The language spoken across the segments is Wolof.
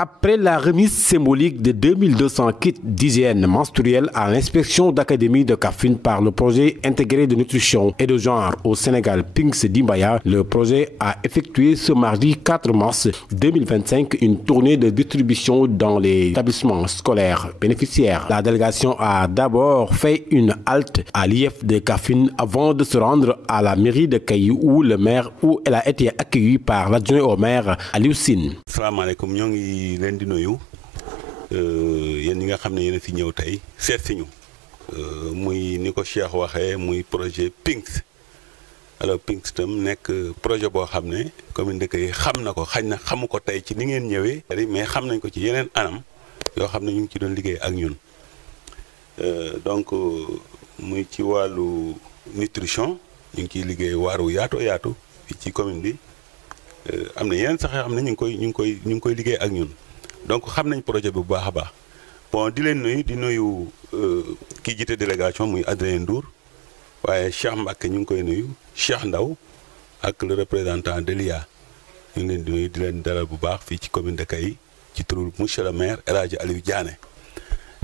Après la remise symbolique de 2200 kits d'hygiène menstruelle à l'inspection d'académie de Kaffrine par le projet intégré de nutrition et de genre au Sénégal Pinks Dimbaya, le projet a effectué ce mardi 4 mars 2025 une tournée de distribution dans les établissements scolaires bénéficiaires. La délégation a d'abord fait une halte à l'IF de Kaffrine avant de se rendre à la mairie de Kayou où elle a été accueillie par l'adjoint au maire Aliou Sine. Salaamaaleykum, ñoo ngi leen di nuyu yéen ñi nga xam ne yéen a fi ñëw tey seet si ñu muy ni ko Cheikh waxee muy projet Pinks. Alors Pinks tam nekk projet boo xam ne commune de Kayou xam na ko xañ na xamu ko tey ci ni ngeen ñëwee mais xam nañ ko ci yeneen anam yoo xam ne ñu ngi ci doon liggéey ak ñun donc muy ci wàllu nutrition ñu ngi ciy liggéey waaru yaatu fii ci commune bi am na yeneen sax yoo xam ne ñu ngi koy liggéey ak ñun donc xam nañ projet bi bu baax a baax bon di leen nuyu di nuyu kii jiite délégation muy Adrien Ndour waaye Cheikh Mbacke ñu ngi koy nuyu Cheikh Ndaw ak le représentant de l'IA ñu ngi leen di nuyu di leen dalal bu baax fii ci commune de Kayou ci turu monsieur le maire El Hadji Aliou Diané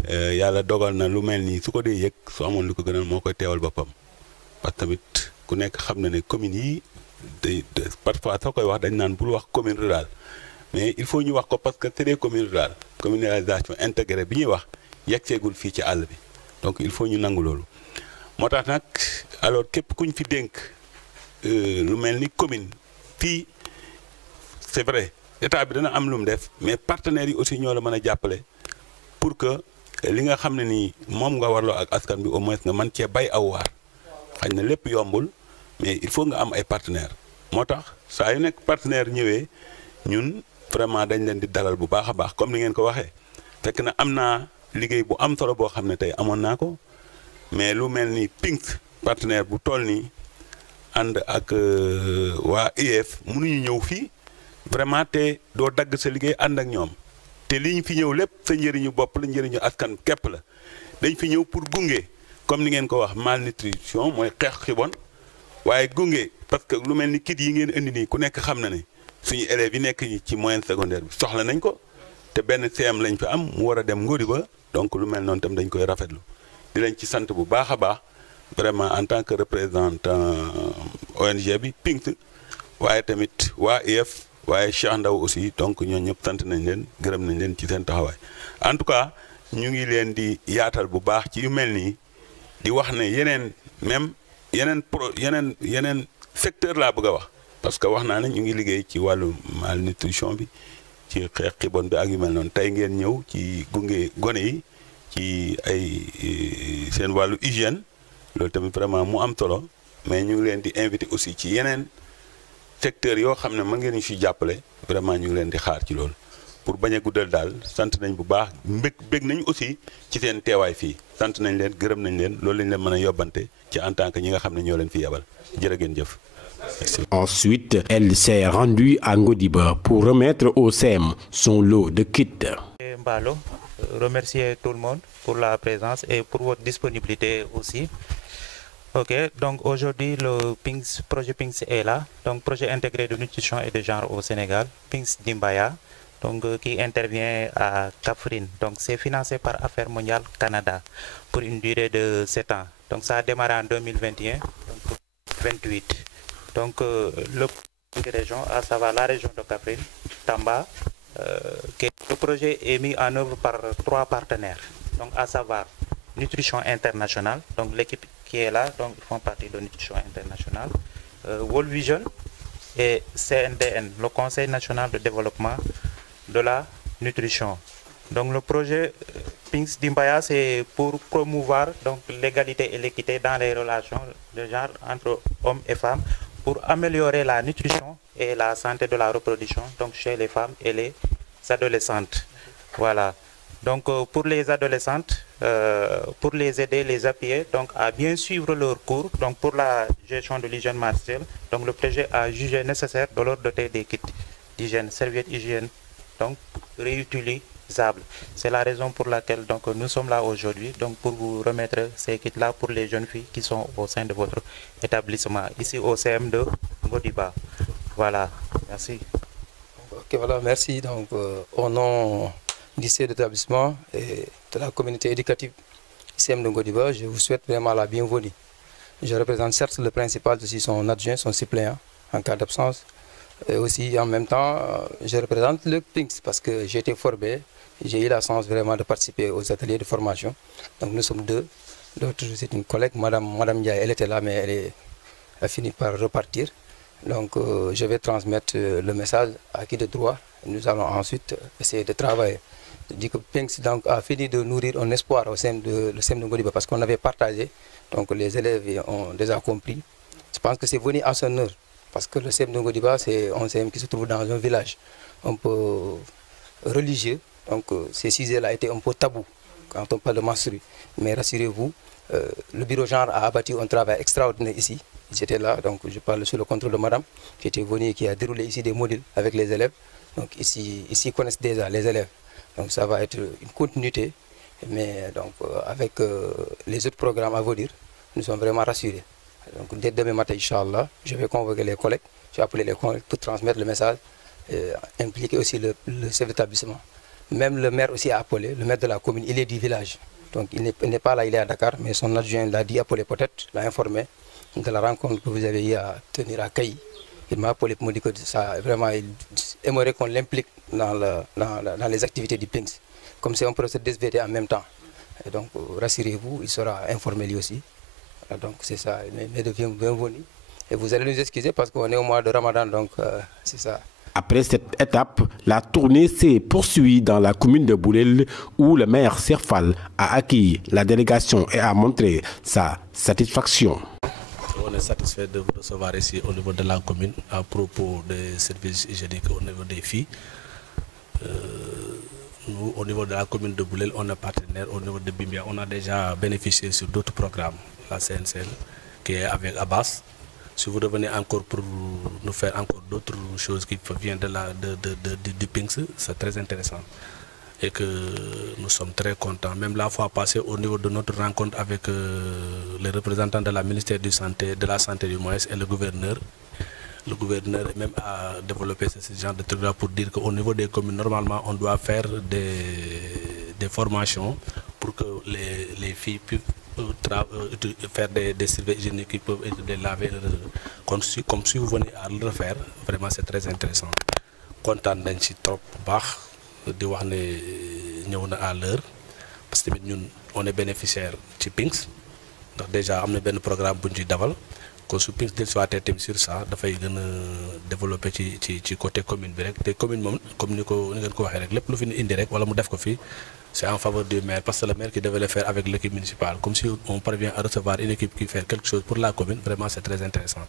yàlla dogal na lu mel nii su ko dee yëg su amoon lu ko gënal moo koy teewal boppam parce que tamit ku nekk xam na ne communes yi parfois soo koy wax dañ naan bul wax commune rurale mais il faut ñu wax ko parce que c'est des communes rurales communalisation intégrée bi ñuy wax yeggseegul fii ci àll bi donc il faut ñu nangu loolu moo tax nag alors képp kuñ fi dénk lu mel ni commune fii c'est vrai état bi dana am lu mu def mais partenaires yi aussi ñoo la mën a jàppale pour que li nga xam ne nii moom nga warloo ak askan bi au moins nga mën cee bay aw waar xañ na lépp yombul mais il faut nga am ay partenaires moo tax saa yu nekk partenaire ñëwee ñun vraiment dañ leen di dalal bu baax a baax comme ni ngeen ko waxee fekk na am naa liggéey bu am solo boo xam ne tey amoon naa ko mais lu mel ni Pinks partenaire bu toll nii ànd ak waa IEF mënuñu ñëw fii vraiment te doo dagg sa liggéey ànd ak ñoom te li ñu fi ñëw lépp sa njëriñu bopp la njëriñu askan képp la dañ fi ñëw pour gunge comme ni ngeen ko wax malnutrition mooy xeex xibon waaye gunge parce que lu mel ni kit yi ngeen indi nii ku nekk xam na ne suñu élèves yi nekk ci moyenne secondaire bi soxla nañ ko te benn CM lañ fi am mu war a dem ngóori ba donc lu mel noonu tam dañ koy rafetlu di lañ ci sant bu baax a baax vraiment en tant que représentant ONG bi Pinks waaye tamit waa IEF waaye Cheikh Ndaw aussi donc ñooñu ñëpp sant nañ leen gërëm nañ leen ci seen taxawaay en tout cas ñu ngi leen di yaatal bu baax ci yu mel nii di wax ne yeneen secteur laa bëgg a wax parce que wax naa ne ñu ngi liggéey ci wàllu malnutrition bi ci xeex xibon bi ak yu mel noonu tey ngeen ñëw ci gunge gone yi ci ay seen wàllu hygiène loolu tamit vraiment mu am solo mais ñu ngi leen di invité aussi ci yeneen secteur yoo xam ne mën ngeen ñu si jàppale vraiment ñu ngi leen di xaar ci loolu pour bañ a guddal daal sant nañ bu baax bég nañ aussi ci seen teewaay fii sant nañ leen gërëm nañ leen loolu lañ leen mën a yóbbante ci en tant que ñi nga xam ne ñoo leen fi yabal jërë ngeen jëf. Ensuite, elle s'est rendue à Ngodiba pour remettre au CEM son lot de kits. Mbalo, remercier tout le monde pour la présence et pour votre disponibilité aussi. Ok, donc aujourd'hui le projet Pinks est là, donc projet intégré de nutrition et de genre au Sénégal, Pinks Dimbaya, donc qui intervient à Kaffrine. Donc c'est financé par Affaires mondiales Canada pour une durée de 7 ans. Donc ça a démarré en 2021, donc 28. Donc le région, à savoir la région de Kaffrine, Tamba, le projet est mis en œuvre par 3 partenaires, donc à savoir Nutrition Internationale, donc l'équipe qui est là, donc ils font partie de Nutrition Internationale, World Vision et CNDN, le Conseil National de Développement de la Nutrition. Donc le projet Pinks Dimbaya, c'est pour promouvoir donc l'égalité et l'équité dans les relations de genre entre hommes et femmes, pour améliorer la nutrition et la santé de la reproduction donc chez les femmes et les adolescentes. Voilà. Donc pour les adolescentes, pour les aider, les appuyer donc à bien suivre leur cours, donc pour la gestion de l'hygiène menstruelle, donc le projet a jugé nécessaire de leur doter des kits d'hygiène, serviettes hygiène, donc réutilisables. C'est la raison pour laquelle donc nous sommes là aujourd'hui, donc pour vous remettre ces kits-là pour les jeunes filles qui sont au sein de votre établissement, ici au CM de Ngodiba. Voilà, merci. Ok, Ok, voilà, merci. Donc, au nom du lycée d'établissement et de la communauté éducative ICM de Ngodiba, je vous souhaite vraiment la bienvenue. Je représente certes le principal, aussi son adjoint, son suppléant en cas d'absence. Et aussi, en même temps, je représente le PINCS parce que j'ai été formé. J'ai eu la chance vraiment de participer aux ateliers de formation. Donc, nous sommes deux. L'autre, c'est une collègue, Madame Ndiaye, elle était là, mais elle a fini par repartir. Donc, je vais transmettre le message à qui de droit. Nous allons ensuite essayer de travailler. Je dis que PINCS donc, a fini de nourrir un espoir au sein de Ngodiba parce qu'on avait partagé. Donc, les élèves ont déjà compris. Je pense que c'est venu à son heure. Parce que le CEM de Ngodiba, c'est un CEM qui se trouve dans un village un peu religieux. Donc, ces sujets-là étaient un peu tabous quand on parle de menstrues. Mais rassurez-vous, le bureau genre a abattu un travail extraordinaire ici. J'étais là, donc je parle sous le contrôle de madame qui était venue et qui a déroulé ici des modules avec les élèves. Donc, ici ils connaissent déjà les élèves. Donc, ça va être une continuité. Mais donc, avec les autres programmes à venir, nous sommes vraiment rassurés. Donc, dès demain matin, Inch'Allah, je vais convoquer les collègues, je vais appeler les collègues pour transmettre le message, impliquer aussi le chef d'établissement. Même le maire aussi a appelé, le maire de la commune, il est du village. Donc, il n'est pas là, il est à Dakar, mais son adjoint l'a dit, appelé peut-être, l'a informé de la rencontre que vous avez eu à tenir à Cailly. Il m'a appelé pour me dire que ça, vraiment, il aimerait qu'on l'implique dans les activités du PINCS. Comme c'est un procès de SVT en même temps. Et donc, rassurez-vous, il sera informé lui aussi. Donc c'est ça, mais bienvenue. Et vous allez nous excuser parce qu'on est au mois de Ramadan, donc c'est ça. Après cette étape, la tournée s'est poursuivie dans la commune de Boulel où le maire Serfal a accueilli la délégation et a montré sa satisfaction. On est satisfait de vous recevoir ici au niveau de la commune à propos des services hygiéniques au niveau des filles. Nous, au niveau de la commune de Boulel, on est partenaire. Au niveau de Bimbia, on a déjà bénéficié sur d'autres programmes. La CNCL, qui est avec Abbas. Si vous revenez encore pour nous faire encore d'autres choses qui viennent du PINCS, c'est très intéressant. Et que nous sommes très contents. Même la fois passée, au niveau de notre rencontre avec les représentants de la ministère de la Santé du moins et le gouverneur même a développé ce genre de trucs-là pour dire qu'au niveau des communes, normalement, on doit faire des formations pour que les filles puissent faire des services hygiéniques qui peuvent les laver. Comme si vous venez à le refaire, vraiment c'est très intéressant. Content nañ ci trop baax di wax ne ñëw na à l'heure parce que ñun on est bénéficiaire ci PINCS ndax déjà am na benn programme bu ñu ci dawal kon su PINCS dellusiwaatee tamit sur ça dafay gën a développer ci côté commune bi rek te commune moom comme ni ngeen ko waxee rek lépp lu fi indi rek wala mu def ko fi c'est en faveur du maire parce que le maire qui devait le faire avec l'équipe municipale comme si on parvient à recevoir une équipe qui fait quelque chose pour la commune vraiment c'est très intéressant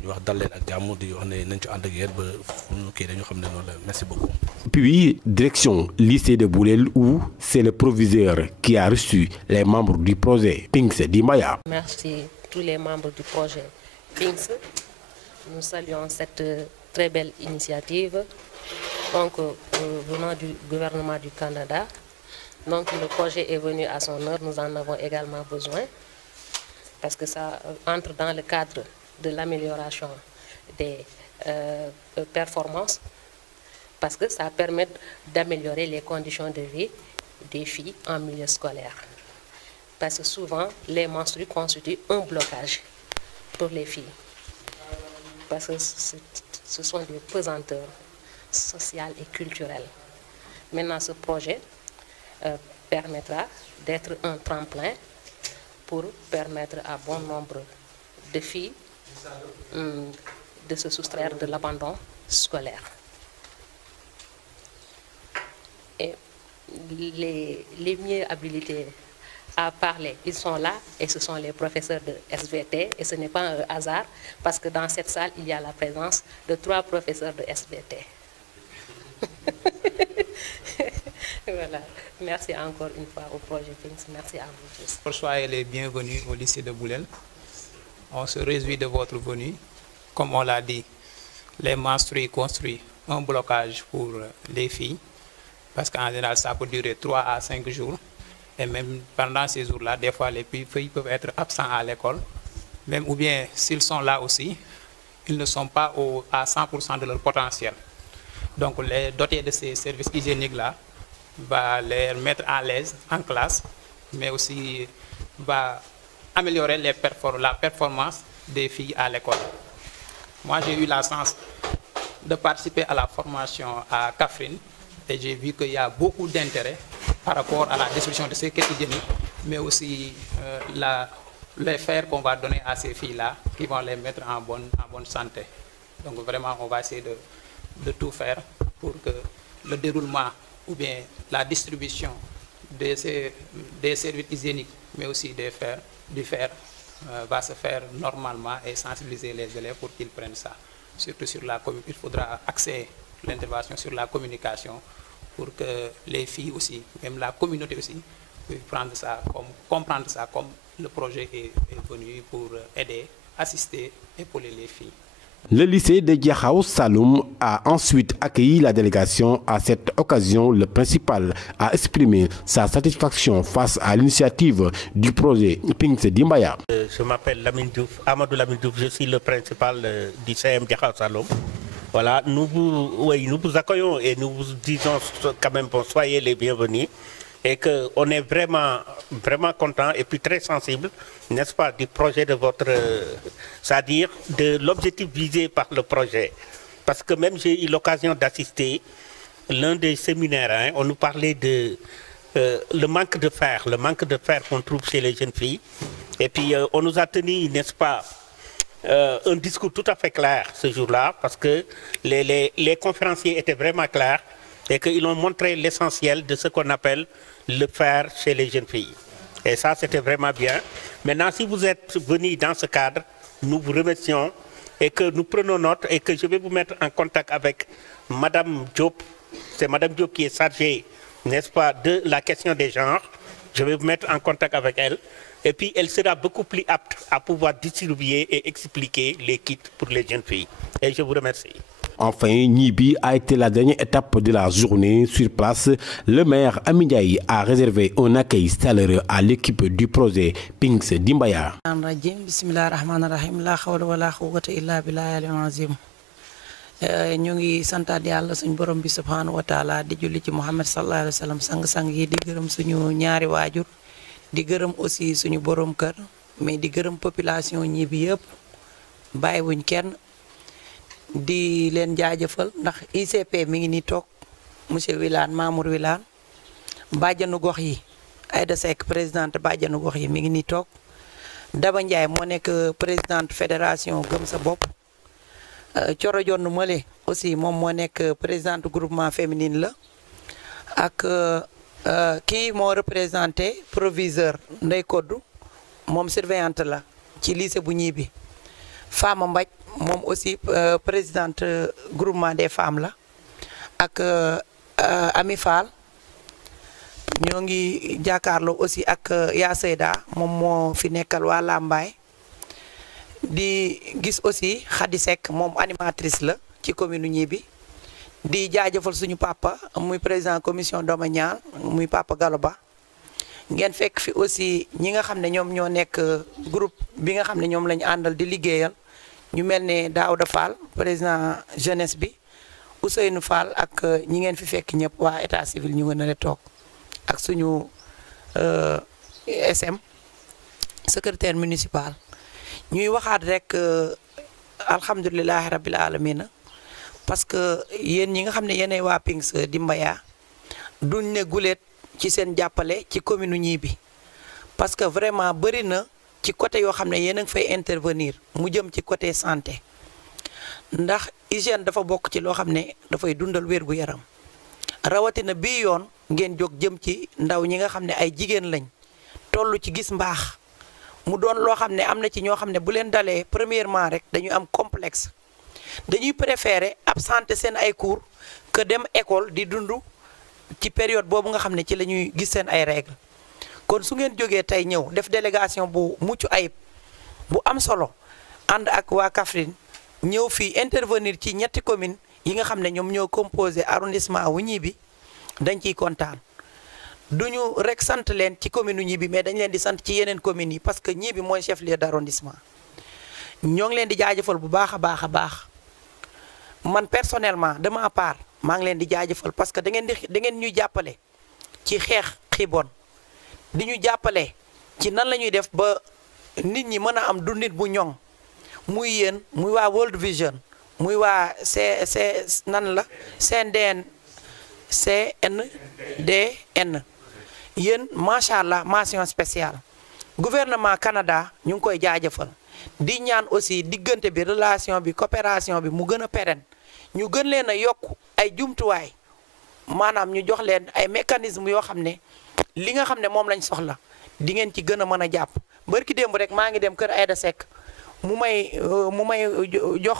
ñu wax dal leen ak jàmm di wax ne nañ ci ànd ak yéen ba fu ñu kii dañu xam ne noonu la merci beaucoup. Puis direction lycée de Boulel où c'est le proviseur qui a reçu les membres du projet PINCS d'Imbaya. Merci tous les membres du projet PINCS. Nous saluons cette très belle initiative donc venant du gouvernement du Canada. Donc le projet est venu à son heure, nous en avons également besoin parce que ça entre dans le cadre de l'amélioration des performances parce que ça permet d'améliorer les conditions de vie des filles en milieu scolaire. Parce que souvent, les menstrues constituent un blocage pour les filles. Parce que ce sont des pesanteurs sociales et culturelles. Maintenant, ce projet permettra d'être un tremplin pour permettre à bon nombre de filles de se soustraire de l'abandon scolaire. Et les mieux habilités à parler, ils sont là et ce sont les professeurs de SVT et ce n'est pas un hasard parce que dans cette salle, il y a la présence de 3 professeurs de SVT. Voilà. Merci encore une fois au projet PINCS. Merci à vous tous. Soyez les bienvenus au lycée de Boulel. On se réjouit de votre venue. Comme on l'a dit, les menstrues construisent un blocage pour les filles parce qu'en général, ça peut durer 3 à 5 jours. Et même pendant ces jours-là, des fois, les filles peuvent être absents à l'école. Même ou bien, s'ils sont là aussi, ils ne sont pas à 100% de leur potentiel. Donc les doter de ces services hygiéniques-là va les mettre à l'aise en classe, mais aussi va améliorer la performance des filles à l'école. Moi, j'ai eu la chance de participer à la formation à Kaffrine et j'ai vu qu'il y a beaucoup d'intérêt par rapport à la distribution de ces kits hygiéniques, mais aussi les fers qu'on va donner à ces filles-là qui vont les mettre en bonne santé. Donc vraiment, on va essayer de tout faire pour que le déroulement ou bien la distribution des services hygiéniques, mais aussi du fer, va se faire normalement et sensibiliser les élèves pour qu'ils prennent ça. Surtout il faudra axer l'intervention sur la communication pour que les filles aussi, même la communauté aussi, puissent comprendre ça comme le projet est venu pour aider, assister, épauler les filles. Le lycée de Diakhao Saloum a ensuite accueilli la délégation. À cette occasion, le principal a exprimé sa satisfaction face à l'initiative du projet Pinks Dimbaya. Je m'appelle Amadou Lamine Diouf, je suis le principal du CM Diakhao Saloum. Voilà, nous vous accueillons et nous vous disons quand même bon, soyez les bienvenus et qu'on est vraiment content et puis très sensible, n'est-ce pas, du projet de votre, c'est-à-dire de l'objectif visé par le projet. Parce que même j'ai eu l'occasion d'assister à l'un des séminaires, hein, on nous parlait de le manque de fer qu'on trouve chez les jeunes filles. Et puis on nous a tenu, n'est-ce pas, un discours tout à fait clair ce jour-là, parce que les conférenciers étaient vraiment clairs et qu'ils ont montré l'essentiel de ce qu'on appelle le fer chez les jeunes filles. Et ça, c'était vraiment bien. Maintenant, si vous êtes venus dans ce cadre, nous vous remercions et que nous prenons note et que je vais vous mettre en contact avec Madame Diop. C'est Madame Diop qui est chargée, n'est-ce pas, de la question des genres. Je vais vous mettre en contact avec elle. Et puis, elle sera beaucoup plus apte à pouvoir distribuer et expliquer les kits pour les jeunes filles. Et je vous remercie. Enfin, Nibi a été la dernière étape de la journée. Sur place, le maire Amindiaï a réservé un accueil chaleureux à l'équipe du projet Pinks Dimbaya. ñu ngi santaat yàlla suñu borom bi subhanahu wa taala di julli ci Muhammad sallallahu alayhi wa sallam sang-sang yi di gërëm suñu ñaari waajur di gërëm aussi suñu borom kër mais di gërëm population ñi bi yëpp bàyyiwuñ kenn di leen jaajëfal ndax ICP mi ngi ni toog monsieur Wilane Mamour Wilane bàjjanu gox yi Aïda Seck présidente bàjjanu gox yi mi ngi ni toog Daba Ndiaye moo nekk présidente fédération Gëm sa bopp Coro Jonn Male aussi moom moo nekk présidente groupement féminine la ak kii moo représenté proviseur Ndey Koddu moom surveillante la ci lycée bu Ñibi Fama Mbaj moom aussi présidente groupement des femmes la ak Ami Fall ñoo ngi jàkkaarloo aussi ak Ya Seyda moom moo fi nekkal waa Lambaay di gis aussi Khady Seck moom animatrice la ci commune Ñibi di jaajëfal suñu papa muy président commission domaniale muy papa Galoba ngeen fekk fi aussi ñi nga xam ne ñoom ñoo nekk groupe bi nga xam ne ñoom lañu àndal di liggéeyal ñu mel ne Daouda Fall président jeunesse bi Ousseynou Fall ak ñi ngeen fi fekk ñëpp waa état civil ñu ngi a toog ak suñu SM secrétaire municipal ñuy waxaat rek alhamdulilahi rabbil alamina parce que yéen ñi nga xam ne yéenay waa Pinks Dimbaya duñ ne guleet ci seen jàppale ci commune Ñibi parce que vraiment bëri na ci côté yoo xam ne yéen a ngi fay intervenir mu jëm ci côté santé ndax hygiène dafa bokk ci loo xam ne dafay dundal wér gu yaram rawatina bii yoon ngeen jóg jëm ci ndaw ñi nga xam ne ay jigéen lañ toll ci gis mbaax mu doon loo xam ne am na ci ñoo xam ne bu leen dalee premièrement rek dañuy am complexe dañuy préférer absenter seen ay cours que dem école di dund ci période boobu nga xam ne ci la ñuy gis seen ay règles kon su ngeen jógee tey ñëw def délégation bu mucc ayib bu am solo ànd ak waa Kaffrine ñëw fii intervenir ci ñetti commune yi nga xam ne ñoom ñoo composé arrondissement wu Ñibi dañ ciy kontaan duñu rek sant leen ci commune Ñibi mais dañ leen di sant ci yeneen communes yi parce que Ñibi mooy chef lieu d'arrondissement ñoo ngi leen di jaajëfal bu baax a baax a baax man personnellement de ma part maa ngi leen di jaajëfal parce que da ngeen ñuy jàppale ci xeex xiibon di ñu jàppale ci nan la ñuy def ba nit ñi mën a am dundin bu ñoŋ muy yéen muy waa World Vision muy waa CNDN yéen macha allah mention spéciale gouvernement Canada ñu ngi koy jaajëfal di ñaan aussi diggante bi relation bi coopération bi mu gën a pérenne ñu gën leen a yokk ay jumtuwaay maanaam ñu jox leen ay mécanismes yoo xam ne li nga xam ne moom lañ soxla di ngeen ci gën a mën a jàpp barki démb rek maa ngi dem kër Aïda Seck mu may jox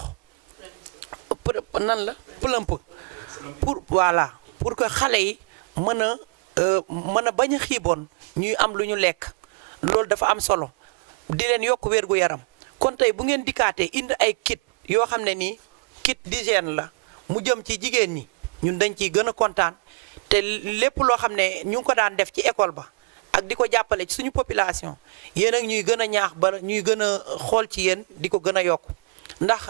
nan la plump pour voilà pour que xale yi mën a bañ a xiiboon ñuy am lu ñu lekk loolu dafa am solo di leen yokk wérgu yaram kon tey bu ngeen dikkaatee indi ay kit yoo xam ne nii kit d'hygiène la mu jëm ci jigéen ñi ñun dañ ciy gën a kontaan te lépp loo xam ne ñu ngi ko daan def ci école ba ak di ko jàppale ci suñu population yéen ak ñuy gën a ñaax ba ñuy gën a xool ci yéen di ko gën a yokk ndax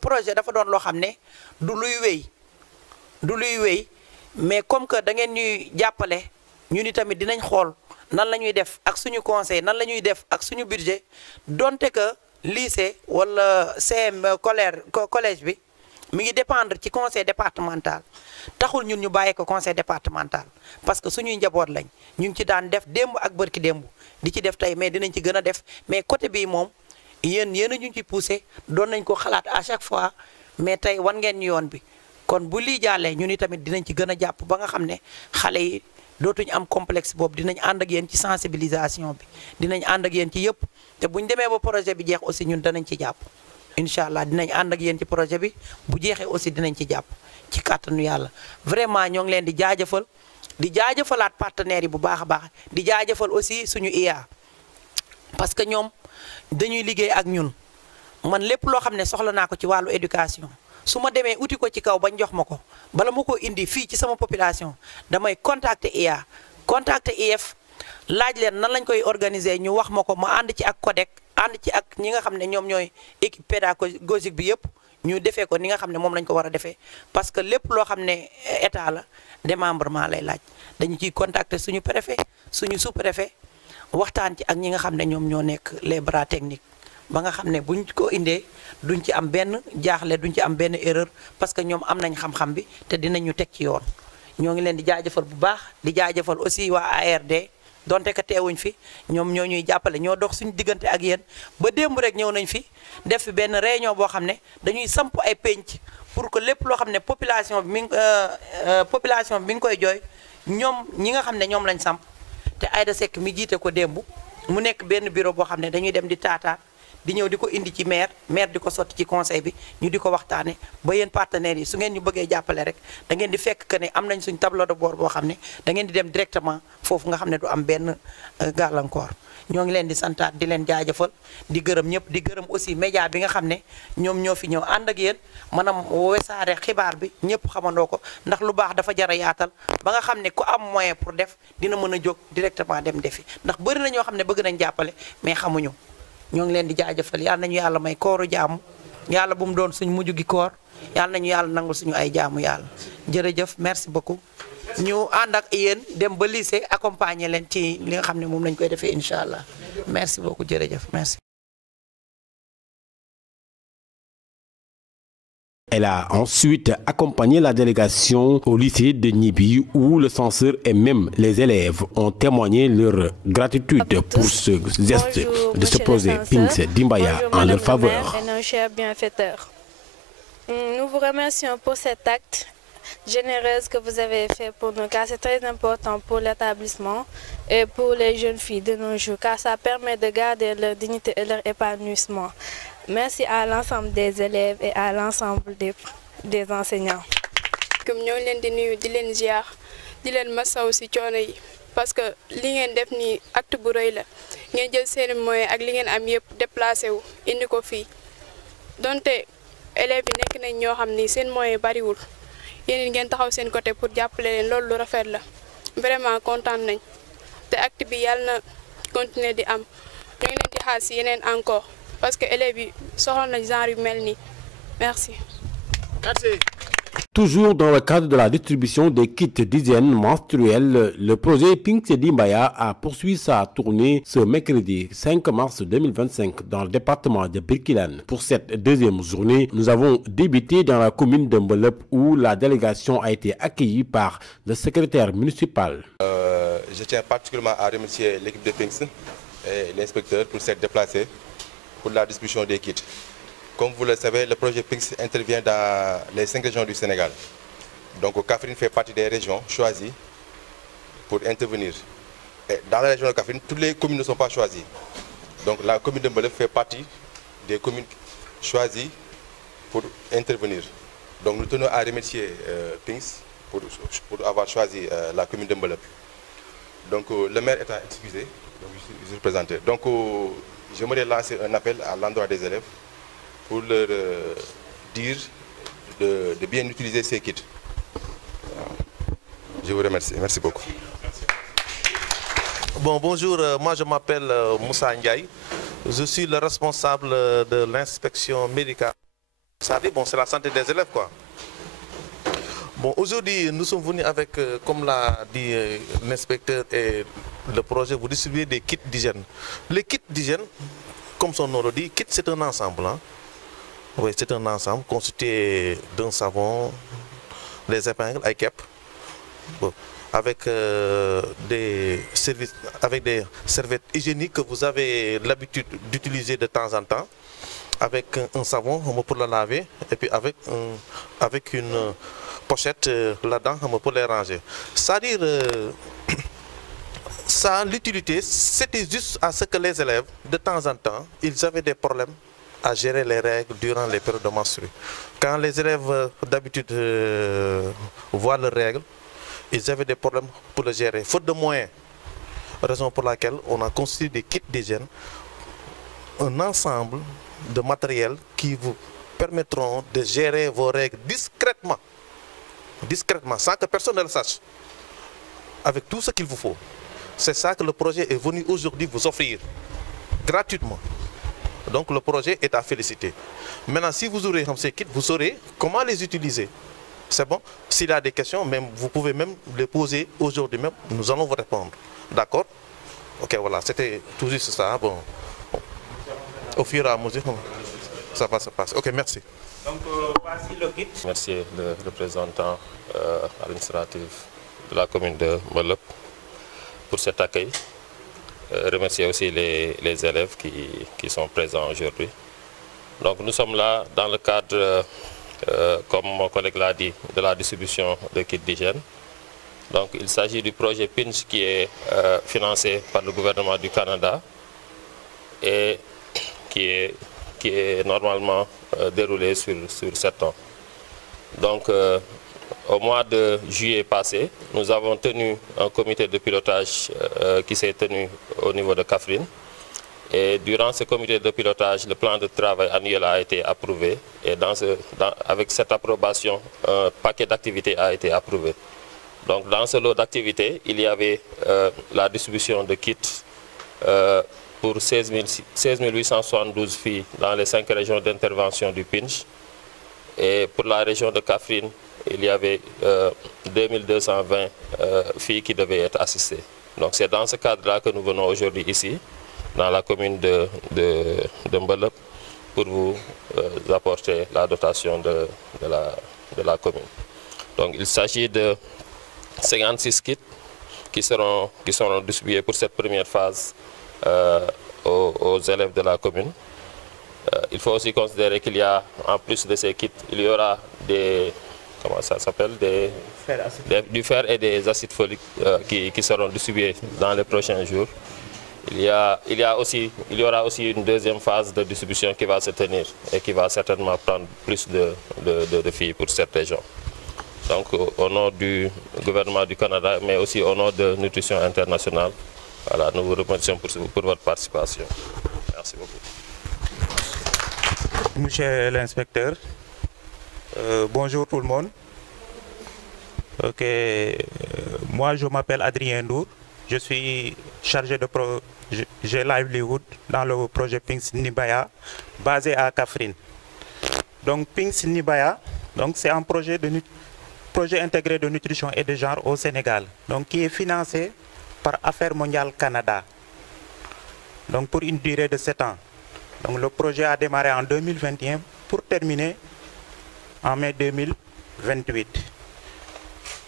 projet dafa doon loo xam ne du luy wéy mais comme que da ngeen ñuy jàppale ñu ni tamit dinañ xool nan la ñuy def ak suñu conseil nan la ñuy def ak suñu budget donte que lycée wala collège bi mi ngi dépendre ci conseil départemental taxul ñun ñu bàyyee ko conseil départemental parce que suñuy njaboot lañ ñu ngi ci daan def démb ak bërki démb di ci def tey mais dinañ ci gën a def mais côté bii moom yéen a ñu ci poussé doon nañ ko xalaat à chaque fois mais tey wan ngeen ñu yoon bi kon bu lii jàllee ñu ni tamit dinañ ci gën a jàpp ba nga xam ne xale yi dootuñu am complexe boobu dinañ ànd ak yéen ci sensibilisation bi dinañ ànd ak yéen ci yëpp te buñ demee ba projet bi jeex aussi ñun danañ ci jàpp incha allah dinañ ànd ak yéen ci projet bi bu jeexee aussi dinañ ci jàpp ci kàttanu yàlla vraiment ñoo ngi leen di jaajëfalaat partenaires yi bu baax a baax di jaajëfal aussi suñu IA parce que ñoom dañuy liggéey ak ñun man lépp loo xam ne soxla naa ko ci wàllu éducation su ma demee uti ko ci kaw bañ jox ma ko bala ma ko indi fii ci sama population damay contacter IA contacter IF laaj leen nan lañ koy organiser ñu wax ma ko ma ànd ci ak CODEC ànd ci ak ñi nga xam ne ñoom ñooy équipe pédagogique bi yëpp ñu defee ko ni nga xam ne moom lañ ko war a defee parce que lépp loo xam ne état la démembrement lay laaj dañu ciy contacter suñu préfet suñu sous-préfet waxtaan ci ak ñi nga xam ne ñoom ñoo nekk les bras techniques ba nga xam ne buñ ko indee duñ ci am benn jaaxle duñ ci am benn erreur parce que ñoom am nañ xam-xam bi te dinañu teg ci yoon ñoo ngi leen di jaajëfal bu baax di jaajëfal aussi waa ARD donte que teewuñ fi ñoom ñoo ñuy jàppale ñoo dox suñu diggante ak yéen ba démb rek ñëw nañ fi def fi benn réunion boo xam ne dañuy samp ay penc pour que lépp loo xam ne population bi mi ngi koy jooy ñoom ñi nga xam ne ñoom lañ samp te Aïda Seck mi jiite ko démb mu nekk benn bureau boo xam ne dañuy dem di taataan di ñëw di ko indi ci maire di ko sotti ci conseil bi ñu di ko waxtaane ba yéen partenaires yi su ngeen ñu bëggee jàppale rek da ngeen di fekk que ne am nañ suñ tableau de bord boo xam ne da ngeen di dem directement foofu nga xam ne du am benn gàllankoor ñoo ngi leen di santaat di leen jaajëfal di gërëm ñëpp di gërëm aussi média bi nga xam ne ñoom ñoo fi ñëw ànd ak yéen maanaam wesaare xibaar bi ñëpp xamandoo ko ndax lu baax dafa jar a yaatal ba nga xam ne ku am moyen pour def dina mën a jóg directement dem defi ndax bëri na ñoo xam ne bëgg nañ jàppale mais xamuñu ñoo ngi leen di jaajëfal yàlla nañu yàlla may kooru jaamu yàlla bu mu doon suñ mujj gi koor yàlla nañu yàlla nangul suñu ay jaamu yàlla jërëjëf merci beaucoup ñu ànd ak yéen dem ba lycée accompagner leen ci li nga xam ne moom lañ koy defee incha allah merci beaucoup jërëjëf merci. Elle a ensuite accompagné la délégation au lycée de Nibi où le censeur et même les élèves ont témoigné leur gratitude pour ce geste de ce projet Pinks Dimbaya en leur faveur. Et nos chers bienfaiteurs. Nous vous remercions pour cet acte généreux que vous avez fait pour nous car c'est très important pour l'établissement et pour les jeunes filles de nos jours car ça permet de garder leur dignité et leur épanouissement. Merci à l'ensemble des élèves et à l'ensemble des enseignants. comme ñoo leen di nuyu di leen ziar di leen masaw ci coono yi parce que li ngeen def ni acte bu rëy la ngeen jël seen moyen ak li ngeen am yëpp déplacé wu indi ko fii donte élèves yi nekk nañ ñoo xam ni seen moyen bariwul yéen ngeen taxaw seen côté pour jàppale leen loolu lu rafet la vraiment kontaan nañ te acte bi yàlla na continuer di am ñoo ngi leen di xaar ci yeneen encore parce que élèves yi soxla nañ genre yu mel nii merci. Toujours dans le cadre de la distribution des kits d'hygiène menstruelle, le projet Pinks Dimbaya a poursuivi sa tournée ce mercredi 5 mars 2025 dans le département de Birkelane. Pour cette deuxième journée, nous avons débuté dans la commune de Mbelep où la délégation a été accueillie par le secrétaire municipal. Je tiens particulièrement à remercier l'équipe de Pinks et l'inspecteur pour s'être déplacé pour la distribution des kits. Comme vous le savez, le projet Pinks intervient dans les 5 régions du Sénégal. Donc Kaffrine fait partie des régions choisies pour intervenir. Et dans la région de Kaffrine, toutes les communes ne sont pas choisies. Donc la commune de Mbelep fait partie des communes choisies pour intervenir. Donc nous tenons à remercier Pinks pour avoir choisi la commune de Mbelep. Donc le maire étant excusé, donc je suis présenté. Donc j'aimerais lancer un appel à l'endroit des élèves pour leur dire de bien utiliser ces kits. Je vous remercie. Merci beaucoup. Bon, bonjour, moi je m'appelle Moussa Ndiaye. Je suis le responsable de l'inspection médicale. Ça dit, bon, c'est la santé des élèves, quoi. Bon, aujourd'hui, nous sommes venus avec, comme l'a dit l'inspecteur et le projet, vous distribuez des kits d'hygiène. Les kits d'hygiène, comme son nom le dit, kit c'est un ensemble. Hein. Oui, c'est un ensemble constitué d'un savon, les épingles, IKEP, bon, avec des serviettes hygiéniques que vous avez l'habitude d'utiliser de temps en temps, avec un savon pour le laver, et puis avec une pochette là-dedans pour les ranger. C'est-à-dire, ça, l'utilité, c'était juste à ce que les élèves, de temps en temps, ils avaient des problèmes à gérer les règles durant les périodes de menstrues. Quand les élèves d'habitude voient leurs règles, ils avaient des problèmes pour le gérer, faute de moyens. Raison pour laquelle on a constitué des kits d'hygiène, un ensemble de matériel qui vous permettront de gérer vos règles discrètement, sans que personne ne le sache, avec tout ce qu'il vous faut. C'est ça que le projet est venu aujourd'hui vous offrir, gratuitement. Donc le projet est à féliciter. Maintenant, si vous aurez ces kits, vous saurez comment les utiliser. C'est bon? S'il y a des questions, même, vous pouvez même les poser aujourd'hui même. Nous allons vous répondre. D'accord? Ok, voilà, c'était tout juste ça. Bon. Au fur et à mesure, ça va se passer. Ok, merci. Donc, voici le kit. Merci le représentant administratif de la commune de Mbelep pour cet accueil. Remercier aussi les élèves qui sont présents aujourd'hui. Donc nous sommes là dans le cadre, comme mon collègue l'a dit, de la distribution de kits d'hygiène. Donc il s'agit du projet PINS qui est financé par le gouvernement du Canada et qui est normalement déroulé sur 7 ans. Donc au mois de juillet passé, nous avons tenu un comité de pilotage qui s'est tenu au niveau de Kaffrine. Et durant ce comité de pilotage, le plan de travail annuel a été approuvé. Et avec cette approbation, un paquet d'activités a été approuvé. Donc dans ce lot d'activités, il y avait la distribution de kits pour 16 872 filles dans les 5 régions d'intervention du PINS. Et pour la région de Kaffrine, il y avait 2220 filles qui devaient être assistées. Donc c'est dans ce cadre-là que nous venons aujourd'hui ici, dans la commune de Mbelep, pour vous apporter la dotation de la commune. Donc il s'agit de 56 kits qui seront distribués pour cette première phase aux élèves de la commune. Il faut aussi considérer qu'il y a, en plus de ces kits, il y aura des... Comment ça s'appelle, du fer et des acides foliques qui seront distribués dans les prochains jours. Il y aura aussi une deuxième phase de distribution qui va se tenir et qui va certainement prendre plus de filles pour cette région. Donc au nom du gouvernement du Canada, mais aussi au nom de Nutrition Internationale, voilà, nous vous remercions pour votre participation. Merci beaucoup. Monsieur l'inspecteur, bonjour tout le monde. Ok, moi je m'appelle Adrien Ndour, je suis chargé de projet Livelihood dans le projet Pinks Dimbaya basé à Kaffrine. Donc Pinks Dimbaya, c'est un projet projet intégré de nutrition et de genre au Sénégal, donc qui est financé par Affaires mondiales Canada, donc pour une durée de 7 ans. Donc le projet a démarré en 2021 pour terminer en mai 2028.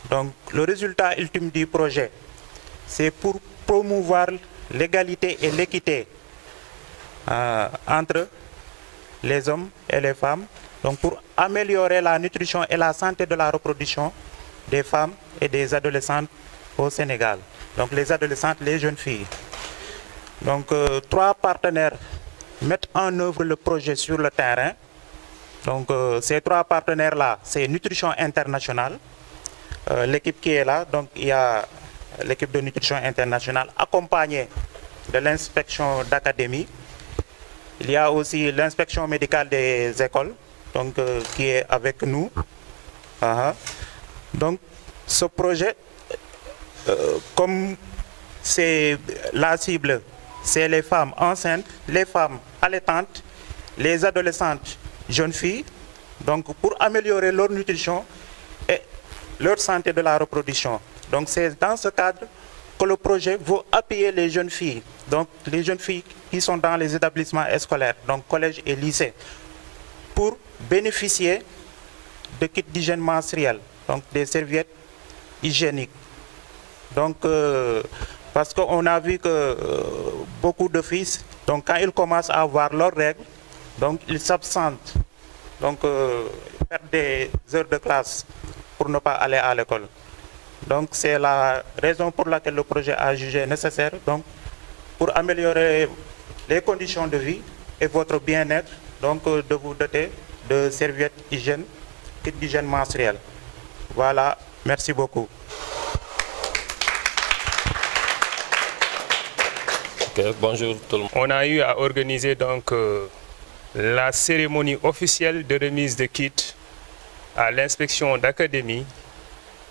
Donc le résultat ultime du projet, c'est pour promouvoir l'égalité et l'équité entre les hommes et les femmes, donc pour améliorer la nutrition et la santé de la reproduction des femmes et des adolescentes au Sénégal. Donc les adolescentes, les jeunes filles. Donc 3 partenaires mettent en œuvre le projet sur le terrain. Donc ces 3 partenaires-là, c'est Nutrition Internationale, l'équipe qui est là, donc il y a l'équipe de Nutrition Internationale accompagnée de l'inspection d'académie. Il y a aussi l'inspection médicale des écoles, donc qui est avec nous. Donc ce projet, comme c'est la cible, c'est les femmes enceintes, les femmes allaitantes, les adolescentes, jeunes filles, donc pour améliorer leur nutrition et leur santé de la reproduction. Donc c'est dans ce cadre que le projet veut appuyer les jeunes filles, donc les jeunes filles qui sont dans les établissements scolaires, donc collèges et lycées, pour bénéficier de kits d'hygiène menstruelle, donc des serviettes hygiéniques. Donc parce qu'on a vu que beaucoup de filles, donc quand ils commencent à avoir leurs règles, donc ils s'absentent, donc perdent des heures de classe pour ne pas aller à l'école. Donc c'est la raison pour laquelle le projet a jugé nécessaire, donc pour améliorer les conditions de vie et votre bien-être, donc de vous doter de serviettes hygiène, kits d'hygiène menstruelle. Voilà, merci beaucoup. Bonjour tout le monde. On a eu à organiser donc la cérémonie officielle de remise de kits à l'inspection d'académie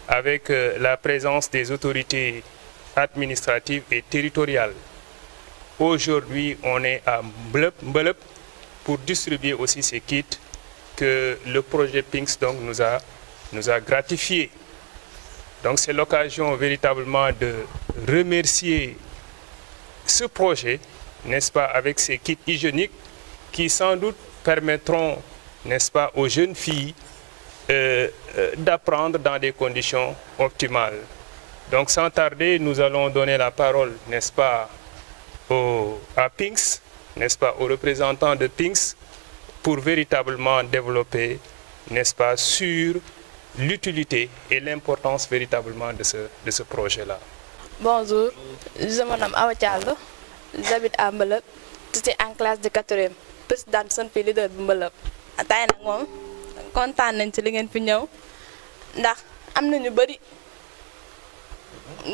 avec la présence des autorités administratives et territoriales. Aujourd'hui, on est à Mbelep pour distribuer aussi ces kits que le projet PINKS donc, nous a gratifiés. Donc c'est l'occasion véritablement de remercier ce projet, n'est-ce pas, avec ces kits hygiéniques qui sans doute permettront, n'est-ce pas, aux jeunes filles d'apprendre dans des conditions optimales. Donc sans tarder, nous allons donner la parole, n'est-ce pas, à PINKS, n'est-ce pas, aux représentants de PINKS pour véritablement développer, n'est-ce pas, sur l'utilité et l'importance véritablement de ce projet-là. Bonjour, je m'appelle Awa Diallo, j'habite à Mbelep, je suis en classe de 4e, présidente de pays leader de Mbelep. Tey nag moom kontaan nañ ci li ngeen fi ñëw ndax am na ñu bari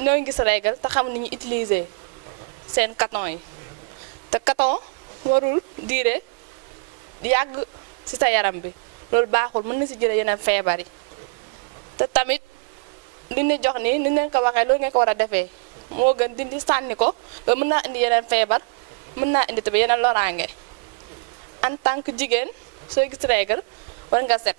ñoo ngi gis règle te xam ni ñu utiliser seen carton yi te carton warul diire yàgg ci sa yaram bi loolu baaxul mën na ci jëlee yeneen feebar yi te tamit li ñu jox nii ni leen ko waxee loolu ngeen ko war a defee moo gën dindi sànni ko ba mën naa indi yeneen feebar mën naa indi tamit yeneen loraange en tant que jigéen sooy gis règle war nga set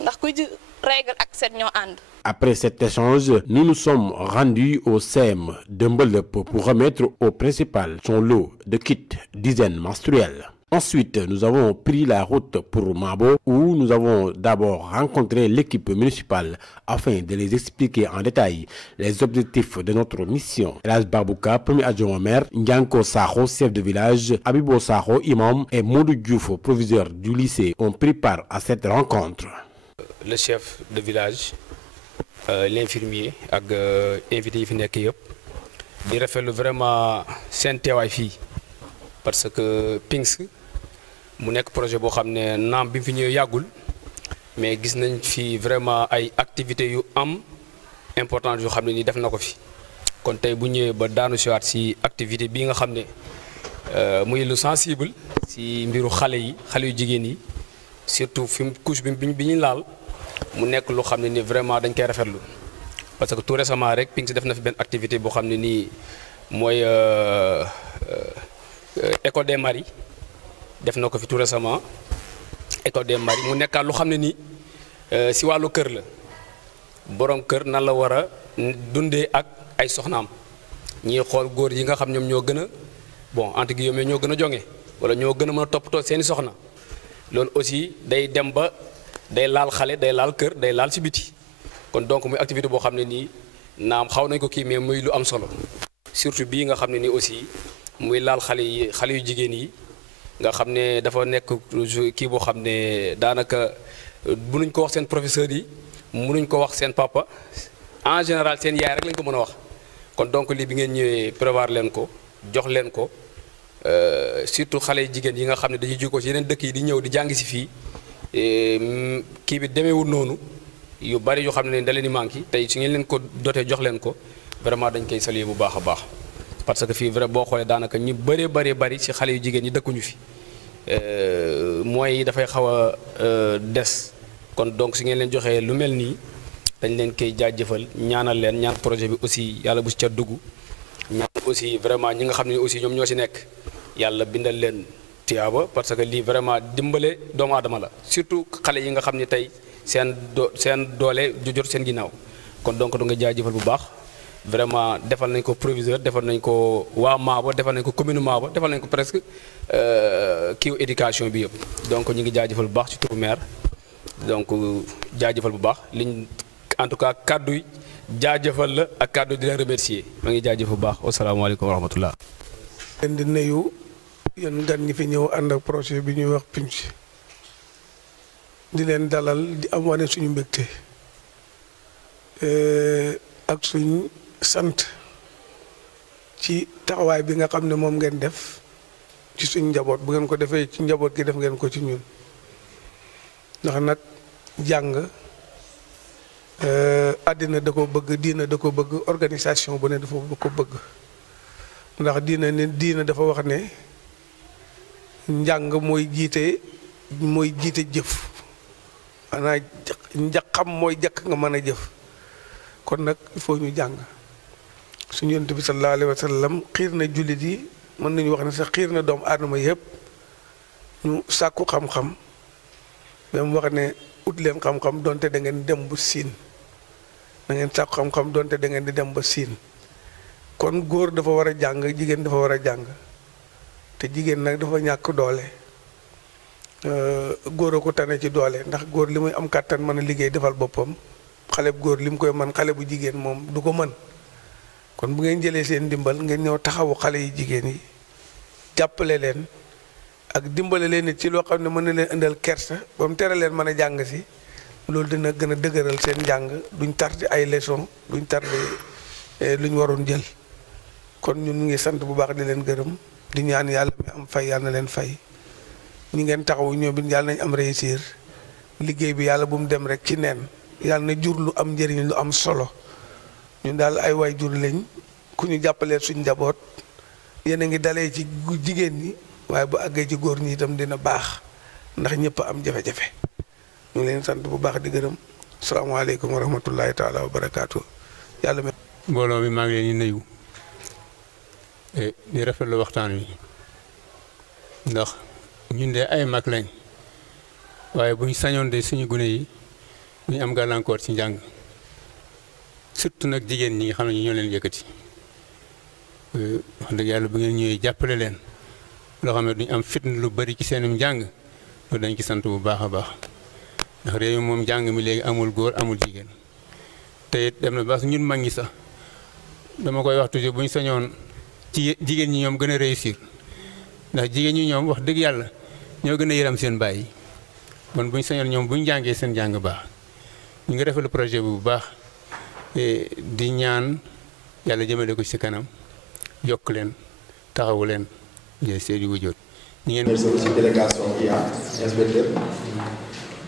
ndax kuy gis règle ak set ñoo ànd. Après cet échange, nous nous sommes rendus au CEM de Mbelep pour remettre au principal son lot de kits d'hygiène menstruelle. Ensuite, nous avons pris la route pour Mabo où nous avons d'abord rencontré l'équipe municipale afin de les expliquer en détail les objectifs de notre mission. Elas Barbouka, premier adjoint au maire, Nyanko Saho, chef de village, Abibo Saho, imam et Modou Diouf, proviseur du lycée, ont pris part à cette rencontre. Le chef de village, l'infirmier ak invité yi fi nekk yëpp di rafetlu vraiment seen teewaay fii parce que PINKS mu nekk projet boo xam ne naam bi fi ñëw yàggul mais gis nañ fi vraiment ay activités yu am importantes yoo xam ne ni def na ko fi kon tey bu ñëwee ba daanu siwaat si activité bii nga xam ne muy lu sensible si mbiru xale yu jigéen yi surtout fi couche bi ñu laal mu nekk lu xam ne ni vraiment dañ koy rafetlu parce que tout récemment rek PINKS def na fi benn activité boo xam ne nii mooy école des maris def na ko fi tout récemment école des maris mu nekkaat lu xam ne nii si wàllu kër la borom kër nan la war a dundee ak ay soxnaam ñiy xool góor yi nga xam ñoom ñoo gën a bon entre guillemets ñoo gën a jonge wala ñoo gën a mën a toppatoo seeni soxna loolu aussi day dem ba day laal xale day laal kër day laal ci biti kon donc muy activité boo xam ne nii naam xaw nañ ko kii mais muy lu am solo surtout bii nga xam ne nii aussi muy laal xale yu jigéen yi nga xam ne dafa nekk kii boo xam ne daanaka mënuñ ko wax seen professeurs yi mënuñ ko wax seen papa en général seen yaay rek lañ ko mën a wax kon donc lii bi ngeen ñëwee prévoir leen ko jox leen ko surtout xale yu jigéen yi nga xam ne dañuy jóge ko ci yeneen dëkk yi di ñëw di jàng si fii kii bi demeewul noonu yu bari yoo xam ne da leen di manqué tey su ngeen leen ko dotee jox leen ko vraiment dañ koy saluer bu baax a baax parce que fii vrai boo xoolee daanaka ñu bari ci xale yu jigéen ñi dëkkuñu fi mooy dafay xaw a des kon donc su ngeen leen joxee lu mel nii dañ leen koy jaajëfal ñaanal leen ñaan projet bi aussi yàlla bu ci ca dugg ñaan aussi vraiment ñi nga xam ne aussi ñoom ñoo ci nekk yàlla bindal leen tiyaaba parce que lii vraiment dimbale doomu aadama la surtout xale yi nga xam ne tey seen doole du jot seen ginnaaw kon donc du nga jaajëfal bu baax vraiment defal nañ ko proviseur defal nañ ko waa Maabo defal nañ ko commune Maabo defal nañ ko presque kiiw éducation bi yëpp donc ñu ngi jaajëfal bu baax ci turu maire donc jaajëfal bu baax liñ en tout cas kàddu yi jaajëfal la ak kàddu di leen remercier ma ngi jaajëfal bu baax wasalaamaaleykum wa rahmatullah leen di nuyu yéen gan ñi fi ñëw ànd ak projet bi ñuy wax PINCS di leen dalal di am wane suñu mbégte ak suñu sant ci taxawaay bi nga xam ne moom ngeen def ci suñ njaboot bu ngeen ko defee ci njaboot gi def ngeen ko ci ñun ndax nag jàng àddina da ko bëgg diina da ko bëgg organisation bu ne dafa ko bëgg ndax diina dafa wax ne njàng mooy jiite jëf maanaam xam mooy jàkk nga mën a jëf kon nag il faut ñu jàng suñu yonent bi sallallahu alayhi wa sallam xiir na jullit yi mën nañu wax ne sax xiir na doomu aadama yëpp ñu sàkku xam-xam même wax ne ut leen xam-xam donte da ngeen dem ba siin da ngeen sàkku xam-xam donte da ngeen di dem ba siin kon góor dafa war a jàng jigéen dafa war a jàng te jigéen nag dafa ñàkk doole góor a ko tane ci doole ndax góor li muy am kàttan mën a liggéey defal boppam xale bu góor li mu koy mën xale bu jigéen moom du ko mën kon bu ngeen jëlee seen dimbal ngeen ñëw taxawu xale yi jigéen yi jàppale leen ak dimbale leen nit ci loo xam ne mën na leen indal kersa ba mu tere leen mën a jàng si loolu dina gën a dëgëral seen njàng duñ tardé ay leçon duñ tardé lu ñu waroon jël kon ñun ñu ngi sant bu baax di leen gërëm di ñaan yàlla mi am fay yàlla na leen fay ñi ngeen taxawu ñoom it yàlla nañ am réussir liggéey bi yàlla bu mu dem rek ci neen yàlla na jur lu am njëriñ lu am solo ñun daal ay waay jur lañ ku ñu jàppalee suñ njaboot yéen a ngi dalee ci jigéen ñi waaye bu àggee ci góor ñi itam dina baax ndax ñëpp am jafe-jafe ñu ngi leen sant bu baax di gërëm salaamaaleykum wa rahmatullahi taala wa barakaatu yàlla me mbooloo mi maa ngi leen di nuyu di rafetlu waxtaan wi ndax ñun de ay mag lañ waaye buñ sañoon de suñu gune yi duñ am gàllankoor ci njàng surtout nag jigéen ñi nga xam ne ñoo leen yëkkati wax dëgg yàlla bu ngeen ñëwee jàppale leen loo xam ne duñ am fitna lu bari ci seenum njàng loolu dañ ci sant bu baax a baax ndax réew mi moom njàng mi léegi amul góor amul jigéen te it dem na ba ñun mag ñi sax dama koy wax toujours bu ñu sañoon ci jigéen ñi ñoom gën a réussir ndax jigéen ñi ñoom wax dëgg yàlla ñoo gën a yëram seen baay yi kon bu ñu sañoon ñoom bu ñu jàngee seen jàng baax ñu ngi rafetlu projet bi bu baax di ñaan yàlla jëmale ko ci kanam yokk leen taxawu leen jël seedi wu jot ñu ngeen merci aussi délégation bi ah inspecteur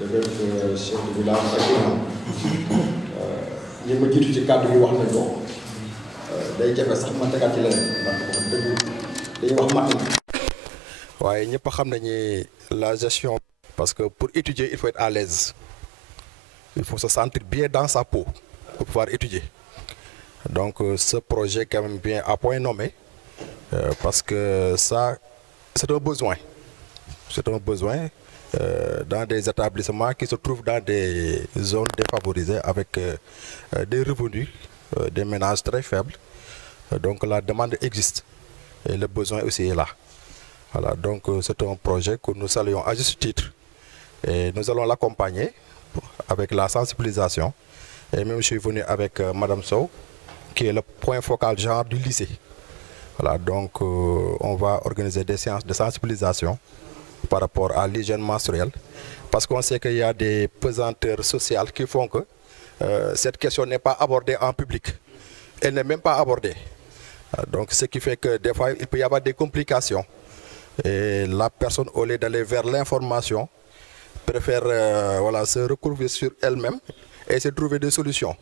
de votre chef de village ak ñi ma jiitu ci kàddu yi wax nañ ko day jafe sax ma tegaat ci leneen ndax wax dëgg dañuy wax mat na waaye ñëpp xam nañu la gestion parce que pour étudier il faut être à l'aise il faut se sentir bien dans sa peau pour pouvoir étudier donc ce projet quand même bien à point nommé parce que ça c'est un besoin dans des établissements qui se trouvent dans des zones défavorisées avec des revenus des ménages très faibles. Donc la demande existe et le besoin aussi est là. Voilà, donc c'est un projet que nous saluons à juste titre et nous allons l'accompagner avec la sensibilisation. Et même je suis venu avec Madame Sow, qui est le point focal genre du lycée. Voilà, donc on va organiser des séances de sensibilisation par rapport à l'hygiène menstruelle, parce qu'on sait qu'il y a des pesanteurs sociales qui font que cette question n'est pas abordée en public. Elle n'est même pas abordée. Donc ce qui fait que des fois il peut y avoir des complications. Et la personne, au lieu d'aller vers l'information, préfère voilà, se recouvrir sur elle-même et essayer de trouver des solutions.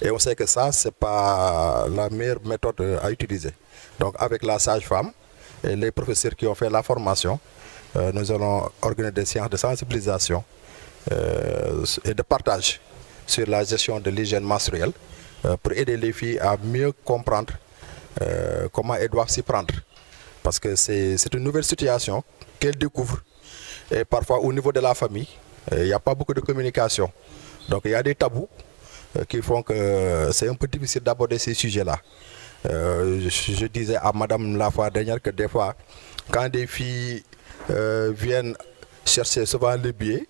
Et on sait que ça, ce n'est pas la meilleure méthode à utiliser. Donc avec la sage-femme et les professeurs qui ont fait la formation, nous allons organiser des séances de sensibilisation et de partage sur la gestion de l'hygiène menstruelle pour aider les filles à mieux comprendre comment elles doivent s'y prendre. Parce que c'est une nouvelle situation qu'elles découvrent. Et parfois au niveau de la famille, il n'y a pas beaucoup de communication. Donc il y a des tabous qui font que c'est un peu difficile d'aborder ces sujets-là. Je disais à Madame la fois dernière que des fois, quand des filles viennent chercher souvent le billet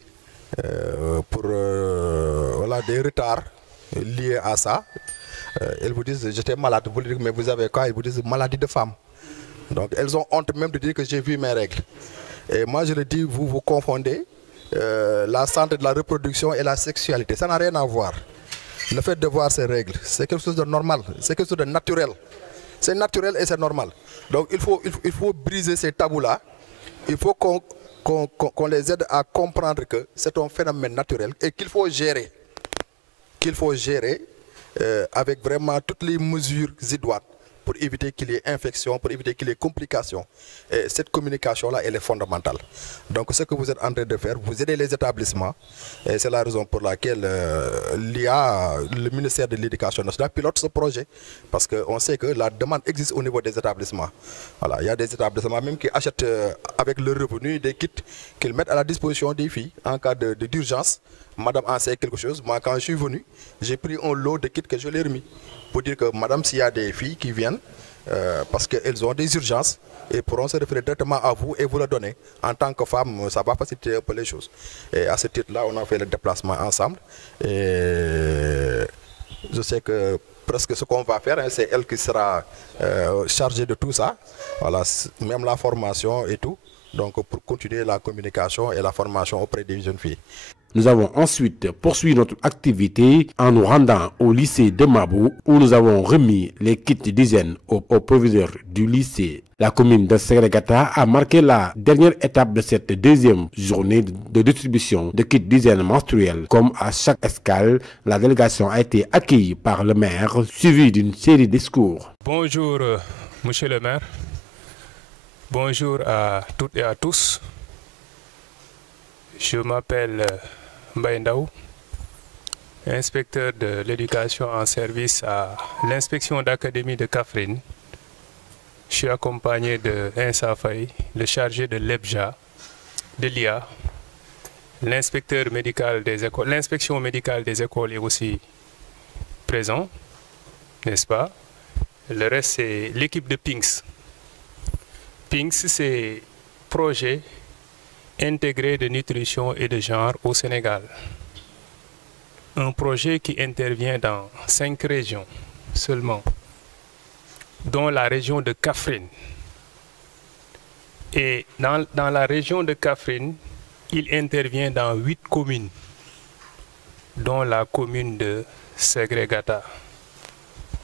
pour voilà, des retards liés à ça, elles vous disent j'étais malade. Vous dites mais vous avez quoi? Ils vous disent maladie de femme. Donc elles ont honte même de dire que j'ai vu mes règles. Et moi je le dis, vous confondez la santé de la reproduction et la sexualité. Ça n'a rien à voir. Le fait de voir ces règles, c'est quelque chose de normal, c'est quelque chose de naturel. C'est naturel et c'est normal. Donc il faut briser ces tabous-là. Il faut qu'on les aide à comprendre que c'est un phénomène naturel et qu'il faut gérer. Avec vraiment toutes les mesures idoines pour éviter qu'il y ait infection, pour éviter qu'il y ait complications. Et cette communication-là, elle est fondamentale. Donc ce que vous êtes en train de faire, vous aidez les établissements. Et c'est la raison pour laquelle le ministère de l'Éducation nationale pilote ce projet. Parce qu'on sait que la demande existe au niveau des établissements. Voilà, il y a des établissements même qui achètent avec le revenu des kits qu'ils mettent à la disposition des filles en cas d'urgence. Madame en sait quelque chose. Moi, quand je suis venu, j'ai pris un lot de kits que je l'ai remis. Pour dire que madame, s'il y a des filles qui viennent parce qu'elles ont des urgences, elles pourront se référer directement à vous et vous le donner. En tant que femme, ça va faciliter un peu les choses. Et à ce titre-là, on a fait le déplacement ensemble. Et je sais que presque ce qu'on va faire, c'est elle qui sera chargée de tout ça. Voilà, même la formation et tout. Donc pour continuer la communication et la formation auprès des jeunes filles. Nous avons ensuite poursuivi notre activité en nous rendant au lycée de Mabou où nous avons remis les kits d'hygiène aux proviseurs du lycée. La commune de Segregata a marqué la dernière étape de cette deuxième journée de distribution de kits d'hygiène menstruelle. Comme à chaque escale, la délégation a été accueillie par le maire, suivie d'une série de discours. Bonjour, monsieur le maire. Bonjour à toutes et à tous. Je m'appelle Mbaye Ndaw, inspecteur de l'éducation en service à l'inspection d'académie de Kaffrine. Je suis accompagné de Insa Faye, le chargé de l'EBJA, de l'IA, l'inspecteur médical des écoles. L'inspection médicale des écoles est aussi présent, n'est-ce pas? Le reste, c'est l'équipe de PINCS. PINCS, c'est projet intégré de nutrition et de genre au Sénégal. Un projet qui intervient dans 5 régions seulement, dont la région de Kaffrine. Et dans la région de Kaffrine, il intervient dans 8 communes, dont la commune de Segregata.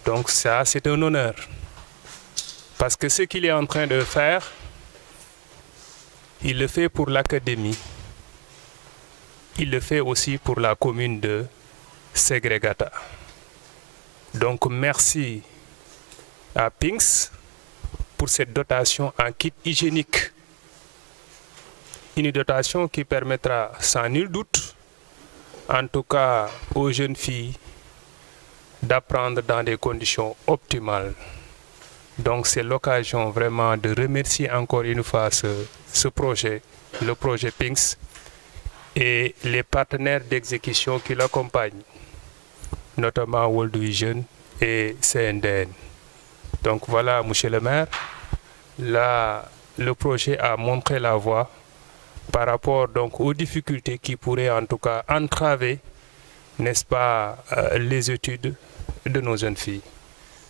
Donc ça, c'est un honneur. Parce que ce qu'il est en train de faire, il le fait pour l'académie. Il le fait aussi pour la commune de Segregata. Donc merci à PINCS pour cette dotation en kit hygiénique. Une dotation qui permettra sans nul doute, en tout cas aux jeunes filles, d'apprendre dans des conditions optimales. Donc c'est l'occasion vraiment de remercier encore une fois ce projet, le projet PINCS, et les partenaires d'exécution qui l'accompagnent, notamment World Vision et CNDN. Donc voilà, monsieur le maire, là, le projet a montré la voie par rapport donc aux difficultés qui pourraient en tout cas entraver, n'est-ce pas, les études de nos jeunes filles.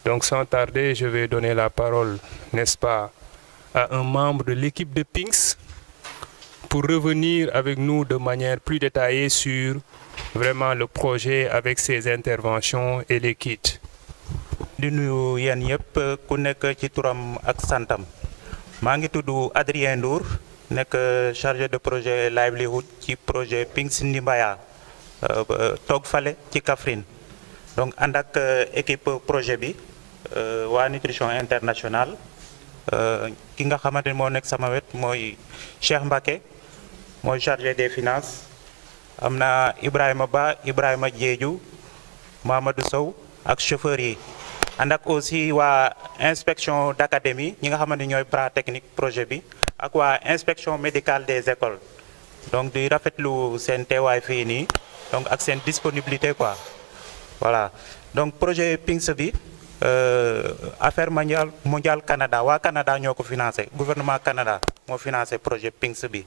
Donc sans tarder, je vais donner la parole, n'est-ce pas, à un membre de l'équipe de PINCS pour revenir avec nous de manière plus détaillée sur vraiment le projet avec ses interventions et les kits. di nuyu yéen yëpp ku nekk ci turam ak santam maa ngi tudd Adrien Ndour nekk chargé de projet livelihood ci projet PINCS Ndimbaya toog fale ci Kaffrine donc ànd ak équipe projet bi waa nutrition internationale ki nga xamante ni moo nekk sama wet mooy Cheikh Mbacké mooy chargé des finances am na Ibrahima Ba Ibrahima Diédiou Mamadou Sow ak chauffeur yi ànd ak aussi waa inspection d'académie ñi nga xamante ni ñooy bras technique projet bi ak waa inspection médicale des écoles donc di rafetlu seen teewaay fii nii donc ak seen disponibilité quoi voilà donc projet PINCS bi affaire mondiale Canada waa Canada ñoo ko financé gouvernement Canada moo financé projet PINCS bi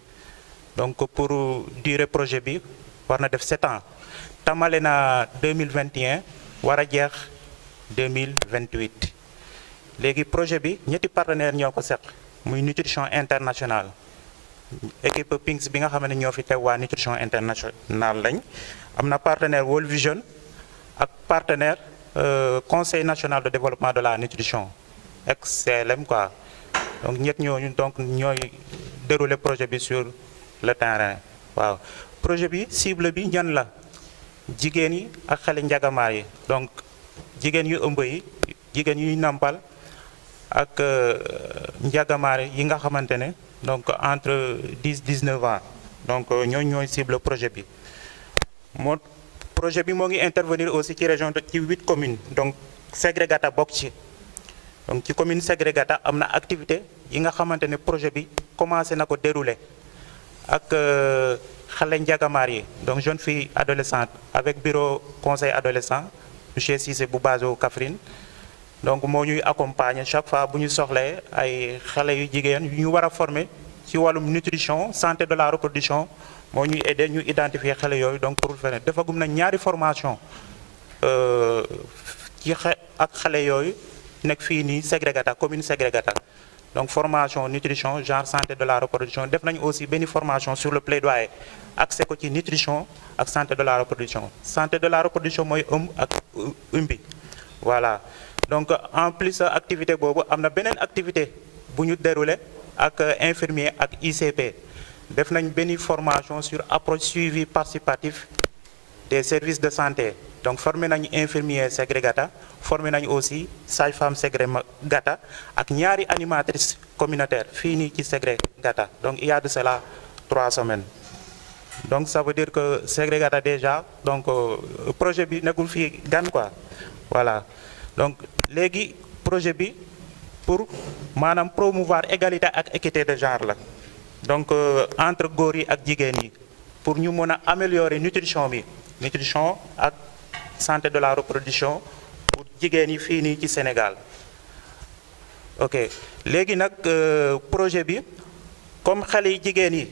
donc pour durée projet bi war na def 7 ans tamale na 2021 war a jeex 2028 léegi projet bi ñetti partenaire ñoo ko seq muy nutrition internationale équipe PINCS bi nga xam ne ñoo fi teew waa nutrition internationale lañ am na partenaire World Vision ak partenaire conseil national de développement de la nutrition XCLM quoi donc ñett ñooñu donc ñooy dérouler projet bi sur le terrain waaw projet bi cible bi ñan la jigéen yi ak xale njagamaar yi donc jigéen yu ëmb yi jigéen yuy nampal ak njagamaar yi nga xamante ne donc entre 10-19 ans donc ñooy cible projet bi moo projet bi moo ngi intervenir aussi ci région ci 8 communes donc Ségrégata bokk ci donc ci commune Ségrégata am na activité yi nga xamante ne projet bi commencé na ko dérouler ak xale njagamaar yi donc jeune fille adolescente avec bureau conseil adolescent monsieur Cissé bu base au Kaffrine donc moo ñuy accompagner chaque fois bu ñu soxlee ay xale yu jigéen yu ñu war a former ci wàllum nutrition santé de la reproduction moo ñuy aider ñu identifier xale yooyu donc pour faire defagum na ñaari formation ci ak xale yooyu nekk fii nii Ségrégata commune Ségrégata donc formation nutrition genre santé de la reproduction def nañu aussi benn formation sur le plaidoyer accès ko ci nutrition ak santé de la reproduction santé de la reproduction mooy ëmb ak ëmbi voilà donc en plus activité boobu am na beneen activité bu ñu déroulé ak infirmier ak ICP def nañ benn formation sur approche suivi participatif des services de santé donc formé nañu infirmier Ségrégata formé nañu aussi sage-femme Ségrégata ak ñaari animatrice communautaire fii nii ci Ségrégata donc il y a de cela 3 semaines donc ça veut dire que Ségrégata déjà donc projet bi nekkul fii gan quoi voilà donc léegi projet bi pour maanaam promouvoir égalité ak équité de genre la donc entre góor yi ak jigéen yi pour ñu mën a améliorer nutrition bi nutrition ak santé de la reproduction pour jigéen yi fii nii ci Sénégal ok léegi nag projet bi comme xale yi jigéen yi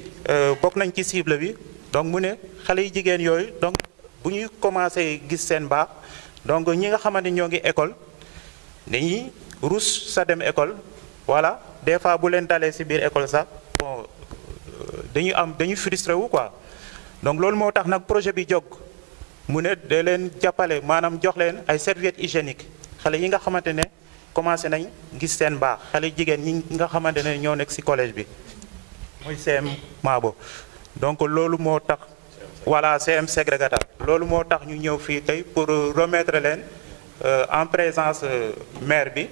bokk nañ ci cible bi donc mu ne xale yi jigéen yooyu donc bu ñuy commencé gis seen baax donc ñi nga xamante ñoo ngi école dañuy rus sa dem école voilà des fois bu leen dalee ci biir école sax bon dañuy frustré wu quoi donc loolu moo tax nag projet bi jóg mu ne da leen jàppale maanaam jox leen ay serviettes hygiéniques xale yi nga xamante ne commencé nañ gis seen baax xale jigéen ñi nga xamante ne ñoo nekk ci collège bi muy CM Mabo donc loolu moo tax voilà CM Ségrégata loolu moo tax ñu ñëw fii tey pour remettre leen en présence maire bi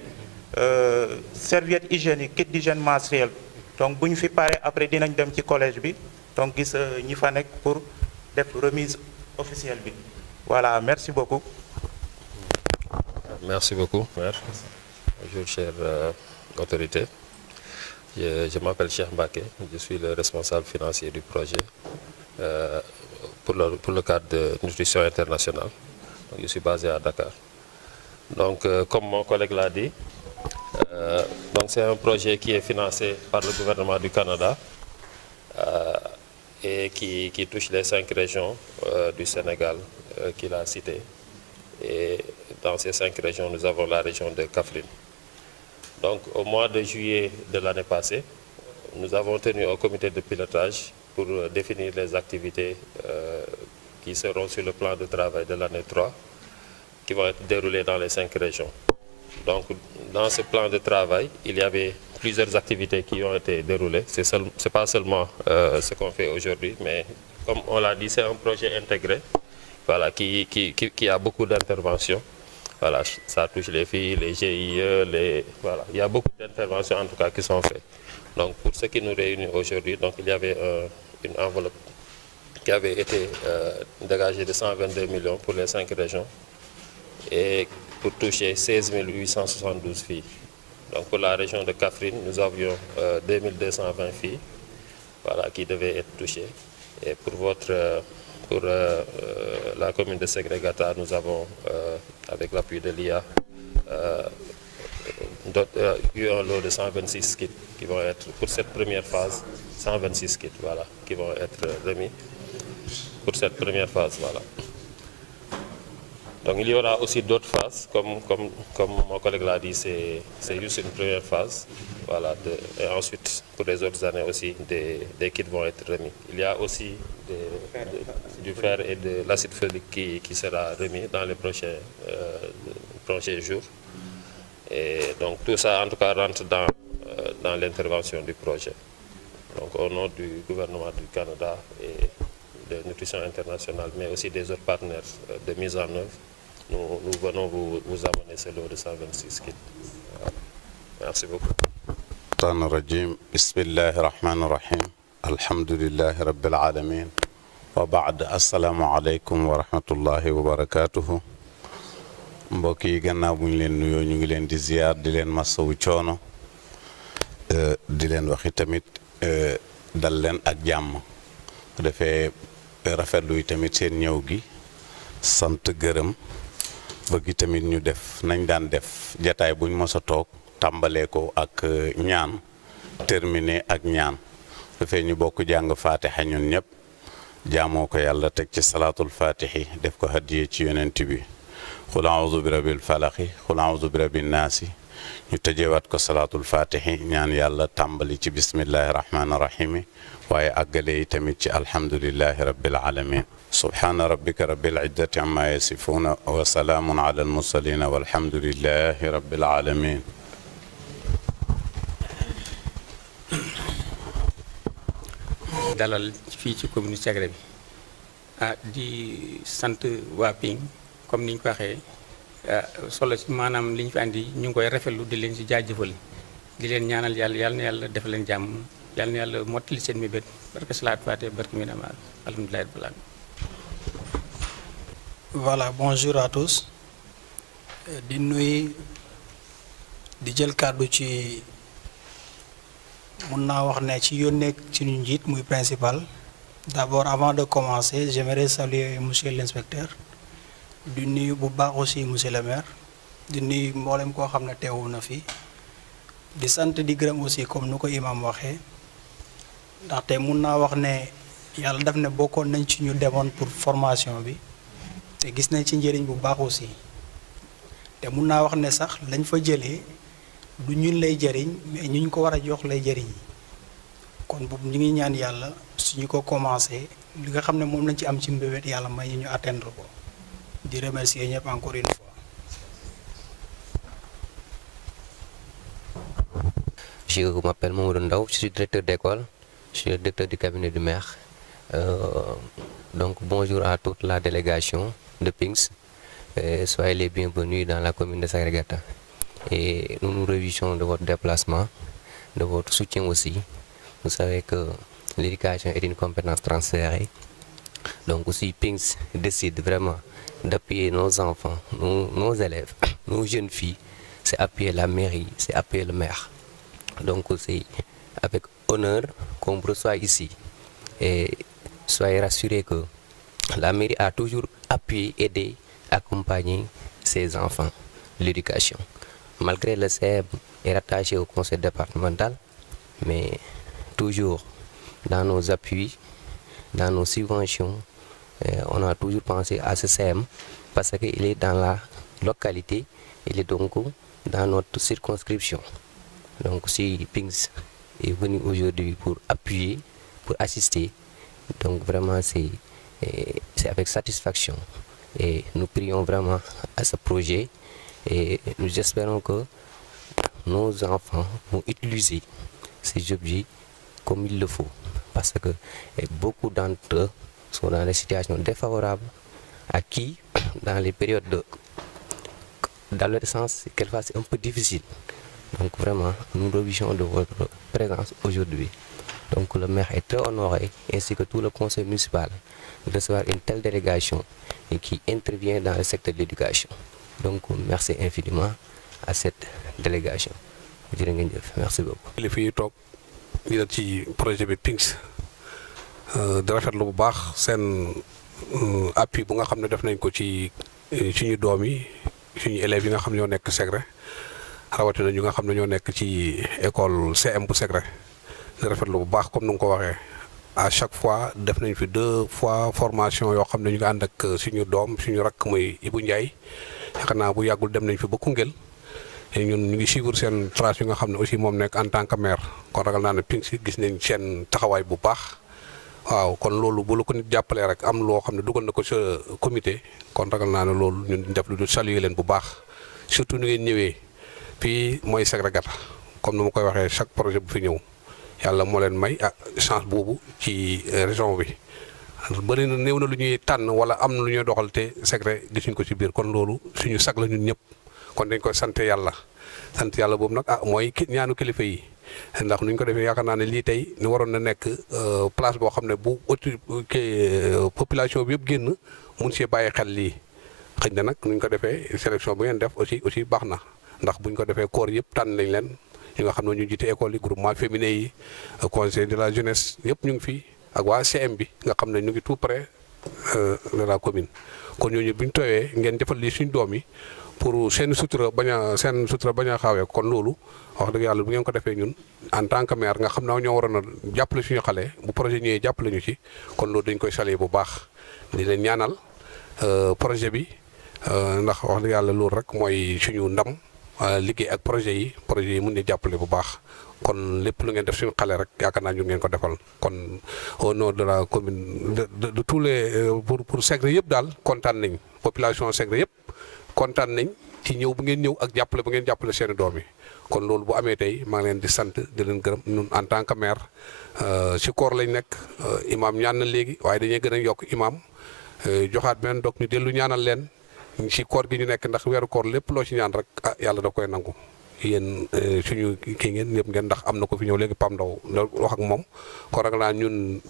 serviette hygiénique kit d'hygiène menstruelle donc bu ñu fi paree après dinañ dem ci collège bi donc gis ñi fa nekk pour def remise officielle bi voilà merci beaucoup. Merci beaucoup, maire. Bonjour, chère autorité. Je m'appelle Cheikh Mbacké, je suis le responsable financier du projet pour le cadre de nutrition internationale. Donc, je suis basé à Dakar. Donc, comme mon collègue l'a dit, donc c'est un projet qui est financé par le gouvernement du Canada et qui touche les 5 régions du Sénégal qu'il a citées. Et dans ces 5 régions, nous avons la région de Kaffrine. Donc, au mois de juillet de l'année passée, nous avons tenu un comité de pilotage pour définir les activités qui seront sur le plan de travail de l'année 3, qui vont être déroulées dans les 5 régions. Donc, dans ce plan de travail, il y avait plusieurs activités qui ont été déroulées. Ce n'est pas seulement ce qu'on fait aujourd'hui, mais comme on l'a dit, c'est un projet intégré, voilà, qui a beaucoup d'interventions. Voilà, ça touche les filles, les GIE, voilà. Il y a beaucoup d'interventions en tout cas qui sont faites. Donc, pour ce qui nous réunit aujourd'hui, donc il y avait une enveloppe qui avait été dégagée de 122 millions pour les 5 régions et pour toucher 16 872 filles. Donc pour la région de Kaffrine, nous avions 2220 filles, voilà, qui devaient être touchées. Et pour la commune de Ségrégata, nous avons, avec l'appui de l'IA, eu un lot de 126 kits qui vont être, pour cette première phase, 126 kits, voilà, qui vont être remis pour cette première phase, voilà. Donc il y aura aussi d'autres phases, comme mon collègue l'a dit, c'est juste une première phase. Voilà, et ensuite, pour les autres années aussi, des kits vont être remis. Il y a aussi du fer et de l'acide folique qui sera remis dans les prochains jours. Et donc tout ça, en tout cas, rentre dans l'intervention du projet. Donc au nom du gouvernement du Canada et de Nutrition Internationale, mais aussi des autres partenaires de mise en œuvre, nous venons vous amener ce lot de 126 kits. Merci beaucoup. Bismillahi rahmani rahim. Alhamdulillahi rabbil alamin. Wa ba'd, assalamu alaikum wa rahmatullahi wa barakatuhu. Mbokk yi gannaaw bu ñu leen nuyoo ñu ngi leen di ziar di leen masawu coono di leen waxi tamit dal leen ak jàmm defee rafetlu yi tamit seen ñëw gi sant gërëm bëgg tamit ñu def nañ daan def jataay buñ mos a toog tàmbalee ko ak ñaan terminé ak ñaan dafee ñu bokk jàng faatiha ñun ñëpp jaamoo ko yàlla teg ci salaatul faatihi def ko hadiye ci yonent bi qul a'udhu bi rabbil falaqi qul a'udhu bi rabbin naasi ñu tëjewaat ko salaatul faatihi ñaan yàlla tàmbali ci bismillahi rahmaani rahimi waaye àggale yi tamit ci alhamdulillahi rabbil alamin subhaana rabbika rabbil izzati amma yasifuuna wa salaamun ala al mursalina walhamdulillahi rabbil alamin dalal fii ci commune Ségré bi di sant waa Ping comme ni ñu ko waxee solo ci maanaam li ñu fi andi ñu ngi koy rafetlu di leen ci jaajëfal di leen ñaanal yàlla na yàlla def leen jàmm yàlla na yàlla mottali seen mébét barke salaat faate barke mi nama alhamdulilah rabbil alamin. Voilà, bonjour à tous. di nuyu di jël kàddu ci mun naa wax ne ci yónnee ci ñu njiit muy principal. D'abord, avant de commencer, j'aimerais saluer monsieur l'inspecteur. di nuyu bu baax aussi monsieur le maire. di nuyu mboolem koo xam ne teewu na fi. di sant di gërëm aussi comme nu ko imam waxee. ndaxte mun naa wax ne yàlla daf ne bokkoon nañ ci ñu demoon pour formation bi. te gis nañ ci njëriñ bu baax aussi. te mun naa wax ne sax lañ fa jëlee du ñun lay jëriñ mais ñu ko war a jox lay jëriñ. kon boobu ñu ngi ñaan yàlla suñu ko commencé li nga xam ne moom lañ ci am ci mbébét yàlla may ñu atteindre ko. di remercier ñëpp encore une fois. Je m'appelle Mamadou Ndaw, je suis directeur d'école, je suis le directeur du cabinet du maire. Donc bonjour à toute la délégation de PINGS, soyez les bienvenus dans la commune de Ségrégata. Et nous nous réjouissons de votre déplacement, de votre soutien aussi. Vous savez que l'éducation est une compétence transférée. Donc aussi PINGS décide vraiment d'appuyer nos enfants, nos élèves, nos jeunes filles, c'est appuyer la mairie, c'est appuyer le maire. Donc c'est avec honneur qu'on reçoit ici. Et soyez rassurés que la mairie a toujours appuyé, aidé, accompagné ses enfants, l'éducation. Malgré le CEM est rattaché au conseil départemental, mais toujours dans nos appuis, dans nos subventions, on a toujours pensé à ce CEM parce qu'il est dans la localité, il est donc dans notre circonscription. Donc si PINGS est venu aujourd'hui pour appuyer, pour assister, donc vraiment c'est avec satisfaction. Et nous prions vraiment à ce projet et nous espérons que nos enfants vont utiliser ces objets comme il le faut. Parce que beaucoup d'entre eux sont dans des situations défavorables à qui, dans les périodes d'adolescence, quelquefois c'est un peu difficile. Donc vraiment, nous nous réjouissons de votre présence aujourd'hui. Donc le maire est très honoré, ainsi que tout le conseil municipal, de recevoir une telle délégation et qui intervient dans le secteur de l'éducation. Donc merci infiniment à cette délégation. Merci beaucoup. li fi toog ñu ne ci projet bi PINGS di rafetlu bu baax seen appui bu nga xam ne def nañ ko ci suñu doom yi suñu élèves yi nga xam ne ñoo nekk Segré rawatina ñu nga xam ne ñoo nekk ci école CM bu Segré di rafetlu bu baax comme nu nga ko waxee à chaque fois def nañ fi 2 fois formation yoo xam ne ñu ngi ànd ak suñu doom suñu rakk muy Ibou Ndiaye yaakaar naa bu yàggul dem nañ fi ba Koungheul ñun ñu ngi suivre seen trace yi nga xam ne aussi moom nekk en tant que maire kon ragal naa ne PINGS gis nañ seen taxawaay bu baax waaw kon loolu bu la ko nit jàppalee rek am loo xam ne dugal na ko sa comité kon ragal naa ne loolu ñun def lu du saluer leen bu baax surtout ni ngeen ñëwee fii mooy Segré Gata comme ni ma koy waxee chaque projet bu fi ñëw yàlla moo leen may chance boobu ci région bi bëri na néew na lu ñuy tànn wala am na lu ñuy doxal te Segré gisuñ ko ci biir kon loolu suñu sag la ñun ñëpp kon dañ koy sant yàlla boobu nag mooy ñaanu kilifa yi ndax nuñ ko defee yaakaar naa ne lii tey ni waroon na nekk place boo xam ne bu population bi yëpp génn mun see bàyyi xel lii xëy na nag nuñ ko defee sélection bu ngeen def aussi baax na ndax buñ ko defee corps yëpp tànn nañ leen ñi nga xam ne ñu jiite école yi groupement féminin yi conseil de la jeunesse yëpp ñu ngi fii ak waa CM bi nga xam ne ñu ngi tout près de la commune kon ñooñu buñ tooyee ngeen defal lii suñ doom yi pour seen sutura bañ a xaawee kon loolu wax dëgg yàlla bu ngeen ko defee ñun en tant que maire nga xam ne ñoo waroon a jàppale suñu xale bu projet ñëwee jàppale ñu ci kon loolu dañ koy saluer bu baax di leen ñaanal projet bi ndax wax dëgg yàlla loolu rek mooy suñu ndam liggéey ak projet yi mun ne jàppale bu baax kon lépp lu ngeen def suñu xale rek yaakaar naa ñu ngeen ko defal kon au nom de la commune de tous les pour Segré yëpp daal kontaan nañ population Segré yëpp kontaan nañ ci ñëw bu ngeen ñëw ak jàppale bu ngeen jàppale seeni doom yi kon loolu bu amee tey maa ngi leen di sant di leen gërëm ñun en tant que maire ci koor lañ nekk imam ñaan na léegi waaye dañuy gën a yokk imam joxaat benn dog ñu dellu ñaanal leen ci koor gi ñu nekk ndax weeru koor lépp loo ci ñaan rek yàlla da koy nangu yéen suñu kii ngeen ñëpp ngeen ndax am na ko fi ñëw léegi Pam Ndaw la wax ak moom kon rek naa ñun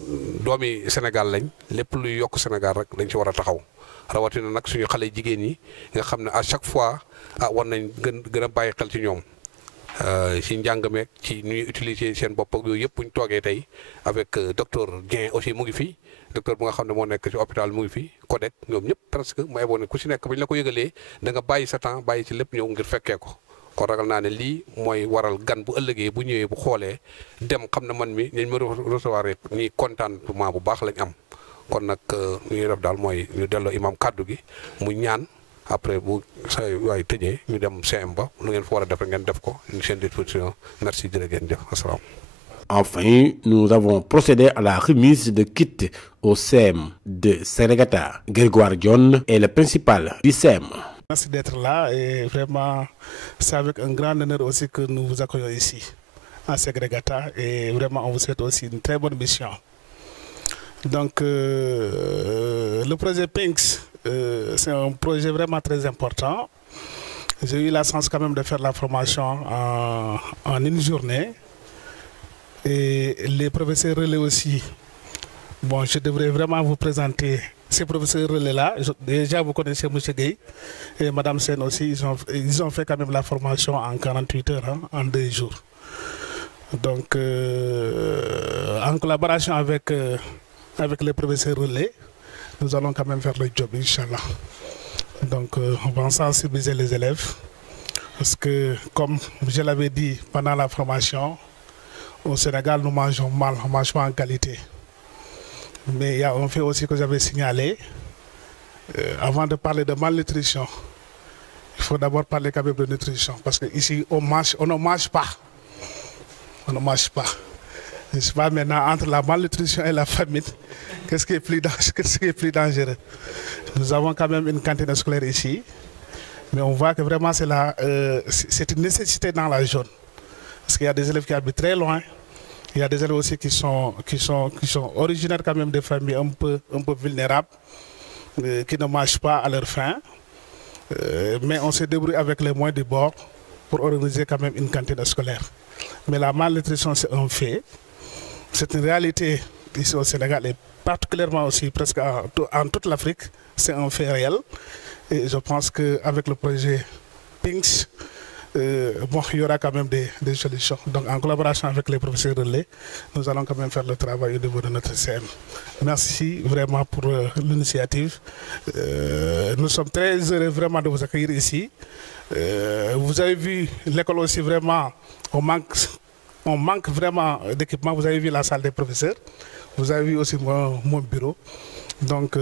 doomi Sénégal lañ lépp luy yokk Sénégal rek dañ ci war a taxaw rawatina nag suñu xale jigéen yi nga xam ne à chaque fois war nañ gën a bàyyi xel ci ñoom ci njàng meeg ci nu ñuy utiliser seen bopp ak yooyu yëpp bu ñu toogee tey avec docteur Dieng aussi mu ngi fi docteur bu nga xam ne moo nekk ci hôpital mu ngi fi Codec ñoom ñëpp presque mu eboon ne ku si nekk ba ñu la ko yëgalee da nga bàyyi sa temps bàyyi ci lépp ñëw ngir fekkee ko kon ragal naa ne lii mooy waral gan bu ëllëgee bu ñëwee bu xoolee dem xam ne man mi ñañ ma recevoir ñi contentement bu baax lañ am kon nag ñu ñuy def daal mooy ñu delloo imam kàddu gi mu ñaan après bu sa waay tëjee ñu dem CM ba lu ngeen fa war a def rek ngeen def ko une chaîne de disposition merci jërë ngeen jëf asalaam. Enfin, nous avons procédé à la remise de kits au CEM de Segré Gata. Grégoire Dione est le principal du CEM. Merci d'être là et vraiment c'est avec un grand honneur aussi que nous vous accueillons ici à Segré Gata et vraiment on vous souhaite aussi une très bonne mission. Donc le projet PINGS c'est un projet vraiment très important. J'ai eu la chance quand même de faire la formation en une journée et les professeurs relais aussi. Bon, je devrais vraiment vous présenter ces professeurs relais-là. Déjà, vous connaissez M. Gueye et Mme Sen aussi. Ils ont fait quand même la formation en 48 heures, hein, en 2 jours. Donc, en collaboration avec avec les professeurs relais, nous allons quand même faire le job, Inch'Allah. Donc, on va sensibiliser les élèves. Parce que, comme je l'avais dit pendant la formation, au Sénégal, nous mangeons mal, on ne mange pas en qualité. Mais il y a un fait aussi que j'avais signalé. Avant de parler de malnutrition, il faut d'abord parler quand même de nutrition. Parce qu'ici, on ne mange pas. On ne mange pas. Je ne sais pas maintenant, entre la malnutrition et la famine, qu'est-ce qui est plus dangereux? Nous avons quand même une cantine scolaire ici. Mais on voit que vraiment c'est une nécessité dans la zone. Parce qu'il y a des élèves qui habitent très loin. Il y a des élèves aussi qui sont originaires quand même des familles un peu vulnérables, qui ne mangent pas à leur faim. Mais on se débrouille avec les moyens du bord pour organiser quand même une cantine scolaire. Mais la malnutrition, c'est un fait. C'est une réalité ici au Sénégal et particulièrement aussi presque en toute l'Afrique. C'est un fait réel. Et je pense qu'avec le projet PINGS, il y aura quand même des solutions. Donc en collaboration avec les professeurs relais, nous allons quand même faire le travail au niveau de notre CM. Merci vraiment pour l'initiative. Nous sommes très heureux vraiment de vous accueillir ici. Vous avez vu l'école aussi vraiment, on manque vraiment d'équipement. Vous avez vu la salle des professeurs. Vous avez vu aussi mon bureau. Donc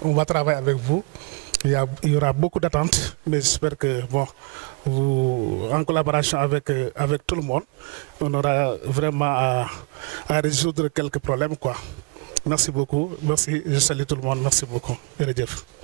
on va travailler avec vous. Il y aura beaucoup d'attentes, mais j'espère que, en collaboration avec tout le monde, on aura vraiment à résoudre quelques problèmes, quoi. Merci beaucoup. Merci. Je salue tout le monde. Merci beaucoup.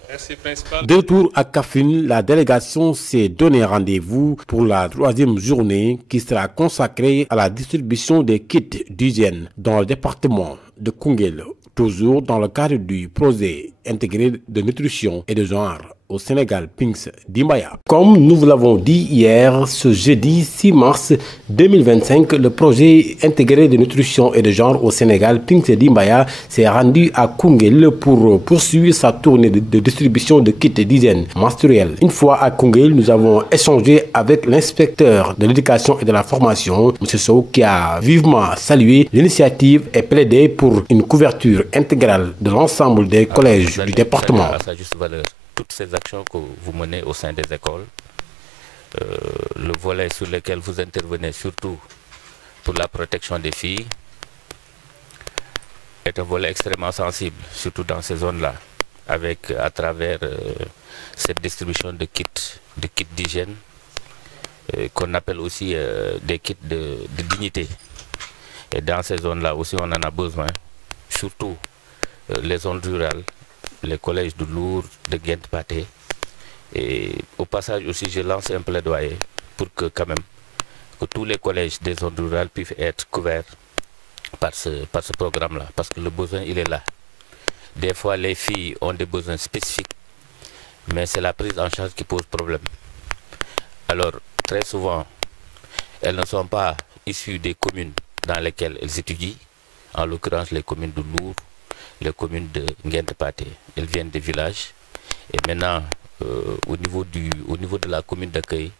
Merci, principal. De retour à Kaffrine, la délégation s'est donné rendez-vous pour la 3e journée qui sera consacrée à la distribution des kits d'hygiène dans le département de Koungheul, toujours dans le cadre du projet intégré de nutrition et de genre au Sénégal, PINGS d'Imbaya. Comme nous vous l'avons dit hier, ce jeudi 6 mars 2025, le projet intégré de nutrition et de genre au Sénégal, PINGS d'Imbaya, s'est rendu à Koungheul pour poursuivre sa tournée de distribution de kits d'hygiène menstruelle. Une fois à Koungheul, nous avons échangé avec l'inspecteur de l'éducation et de la formation, M. Sow, qui a vivement salué l'initiative et plaidé pour une couverture intégrale de l'ensemble des collèges du département. Toutes ces actions que vous menez au sein des écoles, le volet sur lequel vous intervenez surtout pour la protection des filles est un volet extrêmement sensible, surtout dans ces zones-là, avec à travers cette distribution de kits d'hygiène qu'on appelle aussi des kits de dignité. Et dans ces zones-là aussi on en a besoin, surtout les zones rurales, les collèges de Lourdes, de Guent-Pathé. Et au passage aussi, je lance un plaidoyer pour que quand même que tous les collèges des zones rurales puissent être couverts par ce programme-là, parce que le besoin, il est là. Des fois, les filles ont des besoins spécifiques, mais c'est la prise en charge qui pose problème. Alors, très souvent, elles ne sont pas issues des communes dans lesquelles elles étudient, en l'occurrence les communes de Lourdes, les communes de Nguent-Pathé. Elles viennent des villages et maintenant au niveau de la commune d'accueil,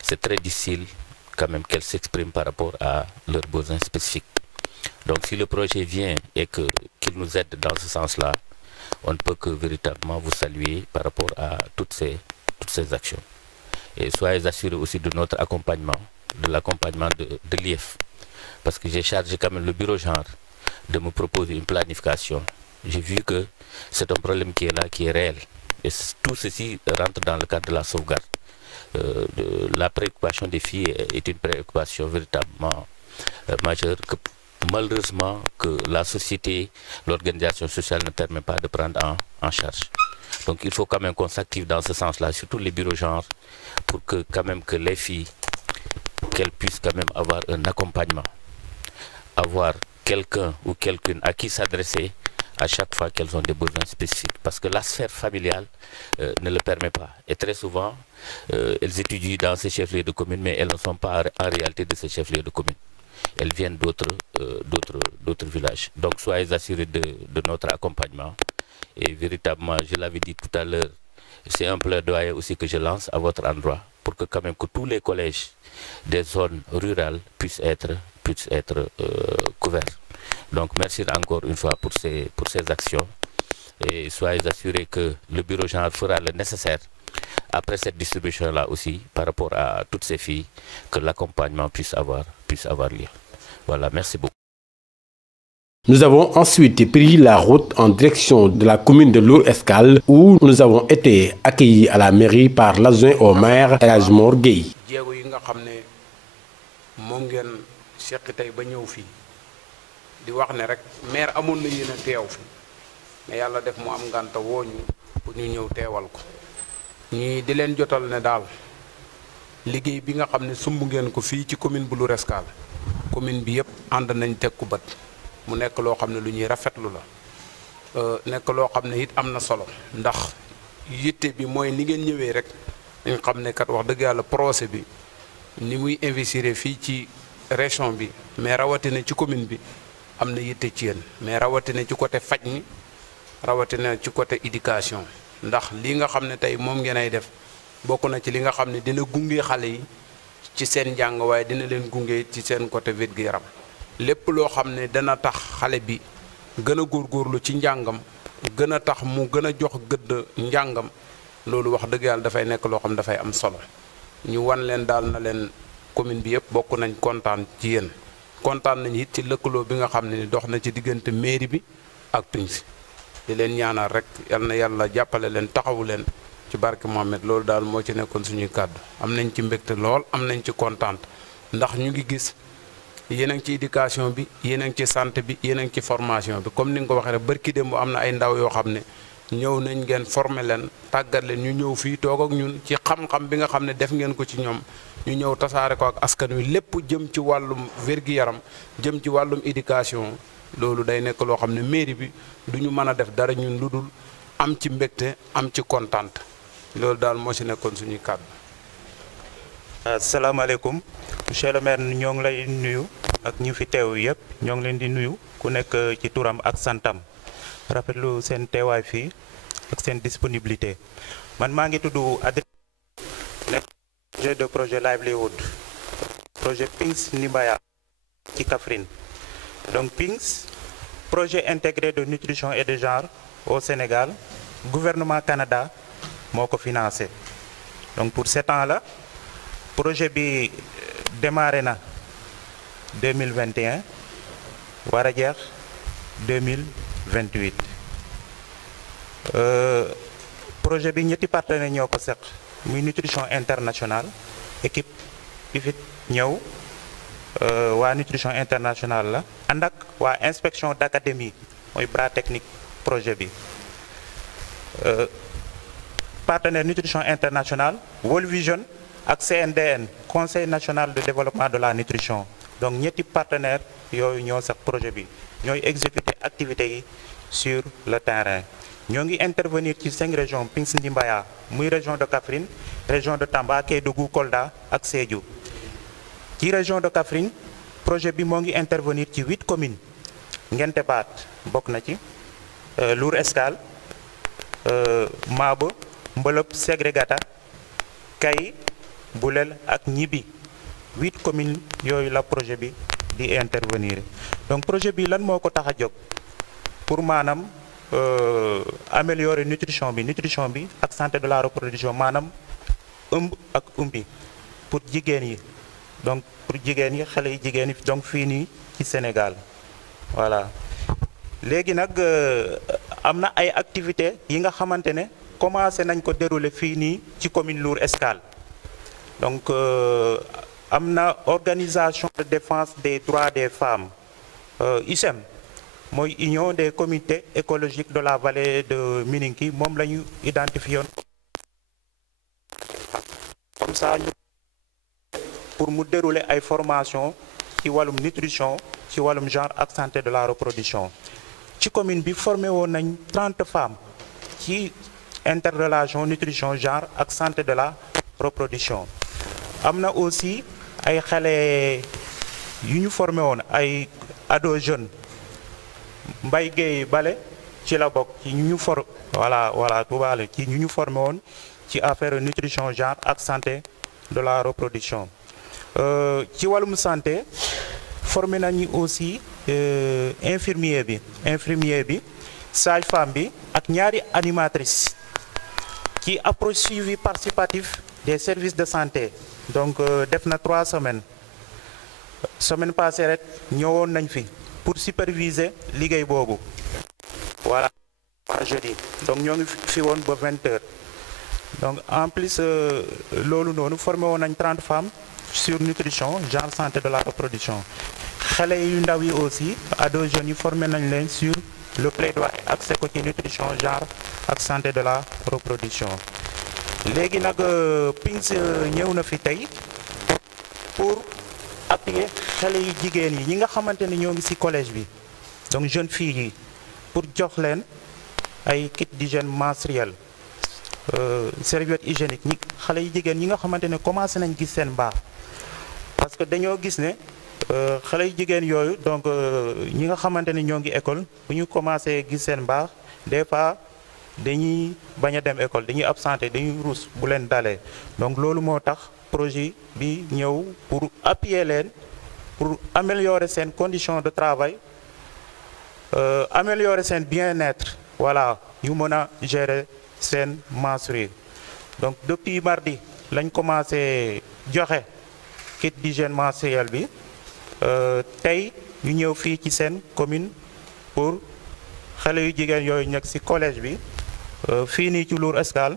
c'est très difficile quand même qu'elles s'expriment par rapport à leurs besoins spécifiques. Donc si le projet vient et qu'il nous aide dans ce sens-là, on ne peut que véritablement vous saluer par rapport à toutes ces actions. Et soyez assurés aussi de notre accompagnement, de l'accompagnement de l'IEF, parce que j'ai chargé quand même le bureau genre de me proposer une planification. J'ai vu que c'est un problème qui est là, qui est réel. Et tout ceci rentre dans le cadre de la sauvegarde. La préoccupation des filles est une préoccupation véritablement majeure que malheureusement que la société, l'organisation sociale ne permet pas de prendre en charge. Donc il faut quand même qu'on s'active dans ce sens-là, surtout les bureaux genre, pour que quand même que les filles, qu'elles puissent quand même avoir un accompagnement, avoir quelqu'un ou quelqu'une à qui s'adresser à chaque fois qu'elles ont des besoins spécifiques. Parce que la sphère familiale ne le permet pas. Et très souvent, elles étudient dans ces chefs-lieux de communes, mais elles ne sont pas en réalité de ces chefs-lieux de communes. Elles viennent d'autres villages. Donc soyez assurés de notre accompagnement. Et véritablement, je l'avais dit tout à l'heure, c'est un plaidoyer aussi que je lance à votre endroit pour que quand même que tous les collèges des zones rurales puissent être couverts. Donc merci encore une fois pour ces actions et soyez assurés que le bureau genre fera le nécessaire après cette distribution-là aussi par rapport à toutes ces filles, que l'accompagnement puisse avoir lieu. Voilà, merci beaucoup. Nous avons ensuite pris la route en direction de la commune de Lour Escale où nous avons été accueillis à la mairie par l'adjoint au maire El Hadj Mor Gueye. jéego yi nga xam ne moom ngeen seq tey ba ñëw fii di wax ne rek maire amoon na yéen a teew fi mais yàlla def mu am ngànta wooñu pour ñu ñëw teewal ko ñii di leen jotal ne daal liggéey bi nga xam ne sumb ngeen ko fii ci commune bu Lour Escale commune bi yëpp ànd nañ teg ku bët mu nekk loo xam ne lu ñuy rafetlu la nekk loo xam ne it am na solo ndax yitte bi mooy ni ngeen ñëwee rek dañ xam ne kat wax dëgg yàlla projet bi ni muy investir fii ci région bi mais rawatina ci commune bi am na yitte ci yéen mais rawatina ci côté faj mi rawatina ci côté éducation ndax li nga xam ne tey moom ngeen ay def bokk na ci li nga xam ne dina gunge xale yi ci seen njàng waaye dina leen gunge ci seen côté wér-gu-yaram lépp loo xam ne dana tax xale bi gën a góorgóorlu ci njàngam gën a tax mu gën a jox gëdd njàngam loolu wax dëgg yàlla dafay nekk loo xam ne dafay am solo ñu wan leen daal na leen commune bi yëpp bokk nañ kontaan ci yéen kontaan nañ it ci lëkkaloo bi nga xam ne dox na ci diggante mairie bi ak PINGS di leen ñaanal rek yal na yàlla jàppale leen taxawu leen ci barke Mohamed loolu daal moo ci nekkoon suñuy kàddu am nañ ci mbégte lool am nañ ci kontaan ndax ñu ngi gis yéen a ngi ci éducation bi yéen a ngi ci santé bi yéen a ngi ci formation bi comme ni nga ko waxee rek barki démb am na ay ndaw yoo xam ne ñëw nañ ngeen former leen tàggat leen ñu ñëw fii toog ak ñun ci xam-xam bi nga xam ne def ngeen ko ci ñoom ñu ñëw tasaare ko ak askan wi lépp jëm ci wàllum wér-gi-yaram jëm ci wàllum éducation loolu day nekk loo xam ne mairie bi du ñu mën a def dara ñun lu dul am ci mbégte am ci kontaan loolu daal moo ci nekkoon suñuy kàddu. asalaamaaleykum monsieur le maire ñoo ngi lay nuyu ak ñu fi teew yëpp ñoo ngi leen di nuyu ku nekk ci turam ak santam rafetlu seen teewaay fii ak seen disponibilité man maa ngi tudd nekk projet de projet livelihood projet PINGS Nimbaya ci Kaffrine donc PINGS projet intégré de nutrition et de genre au Sénégal gouvernement Canada moo ko financé donc pour 7 ans là projet bi démarré na 2021 war a jeex 2028 projet bi ñetti partenaires ñoo ko seq muy nutrition internationale équipe bi fi ñëw waa nutrition internationale la ànd ak waa inspection d'académie mooy bras technique projet bi partenaire nutrition internationale World Vision ak CNDN Conseil national de développement de la nutrition donc ñetti partenaires yooyu ñoo sax projet bi ñooy exécuter activités yi sur le terrain ñoo ngi intervenir ci 5 régions PINGS Nimbaya muy région de Kaffrine région de Tamba Kédougou Kolda ak Sédhiou ci région de Kaffrine projet bi moo ngi intervenir ci 8 communes Ngente Baat bokk na ci Lour Escale Mabo Mbelop Ségrégata Kay Boulel ak Ñibi 8 communes yooyu la projet bi di intervenir donc projet bi lan moo ko tax a jóg pour maanaam améliorer nutrition bi ak santé de la reproduction maanaam ëmb ak umbi pour jigéen yi donc pour jigéen yi xale yi jigéen yi donc fii nii ci Sénégal voilà léegi nag am na ay activités yi nga xamante ne commencé nañ ko dérouler fii nii ci commune Lour Escale donc am na organisation de défense des droits des femmes USEM mooy union des comités écologiques de la vallée de Mininki moom la ñu identifié comme ça ñu pour mu dérouler ay formation ci wàllum nutrition ci wàllum genre ak santé de la reproduction ci commune bi formé woon nañ 30 femmes ci interrelation nutrition genre ak santé de la reproduction am na aussi ay xale yu ñu formé woon ay ado jeunes Mbaye Gueye Bale ci la bokk ci ñu tubaale ci ñu formé woon ci affaire nutrition genre ak santé de la reproduction ci wàllum santé formé nañu aussi infirmier bi sage-femme bi ak ñaari animatrice ci approche suivi participatif des services de santé. Donc def na 3 semaines semaine passée rek ñëwoon nañ fi pour superviser liggéey boobu voilà jeudi donc ñoo ngi fi woon ba 20 heures. Donc en plus loolu noonu formé woon nañ 30 femmes sur nutrition genre santé de la reproduction xale yu ndaw yi aussi ados jeunes yi formé nañ leen sur le plaidoyer accès ko ci nutrition genre ak santé de la reproduction. léegi nag PINGS ñëw na fi tey pour appuyer xale yu jigéen yi ñi nga xamante ni ñoo ngi ci collège bi donc jeunes filles yi pour jox leen ay kit d'hygiène menstruelle serviette hygiénique ñi xale yu jigéen ñi nga xamante ne commencé nañ gis seen baax parce que dañoo gis ne xale yu jigéen yooyu donc ñi nga xamante ne ñoo ngi école bu ñu commencé gis seen baax des fois dañuy bañ a dem école dañuy absenté dañuy ruus bu leen dalee donc loolu moo tax projet bi ñëw pour appuyer leen pour améliorer seen condition de travail améliorer seen bien-être voilà ñu mën a gérer seen menstrues. Donc depuis mardi lañ commencé joxe kit d'hygiène menstruelle bi tey ñu ñëw fii ci seen commune pour xale yu jigéen yooyu nekk ci collège bi fii nii ci Lour Escale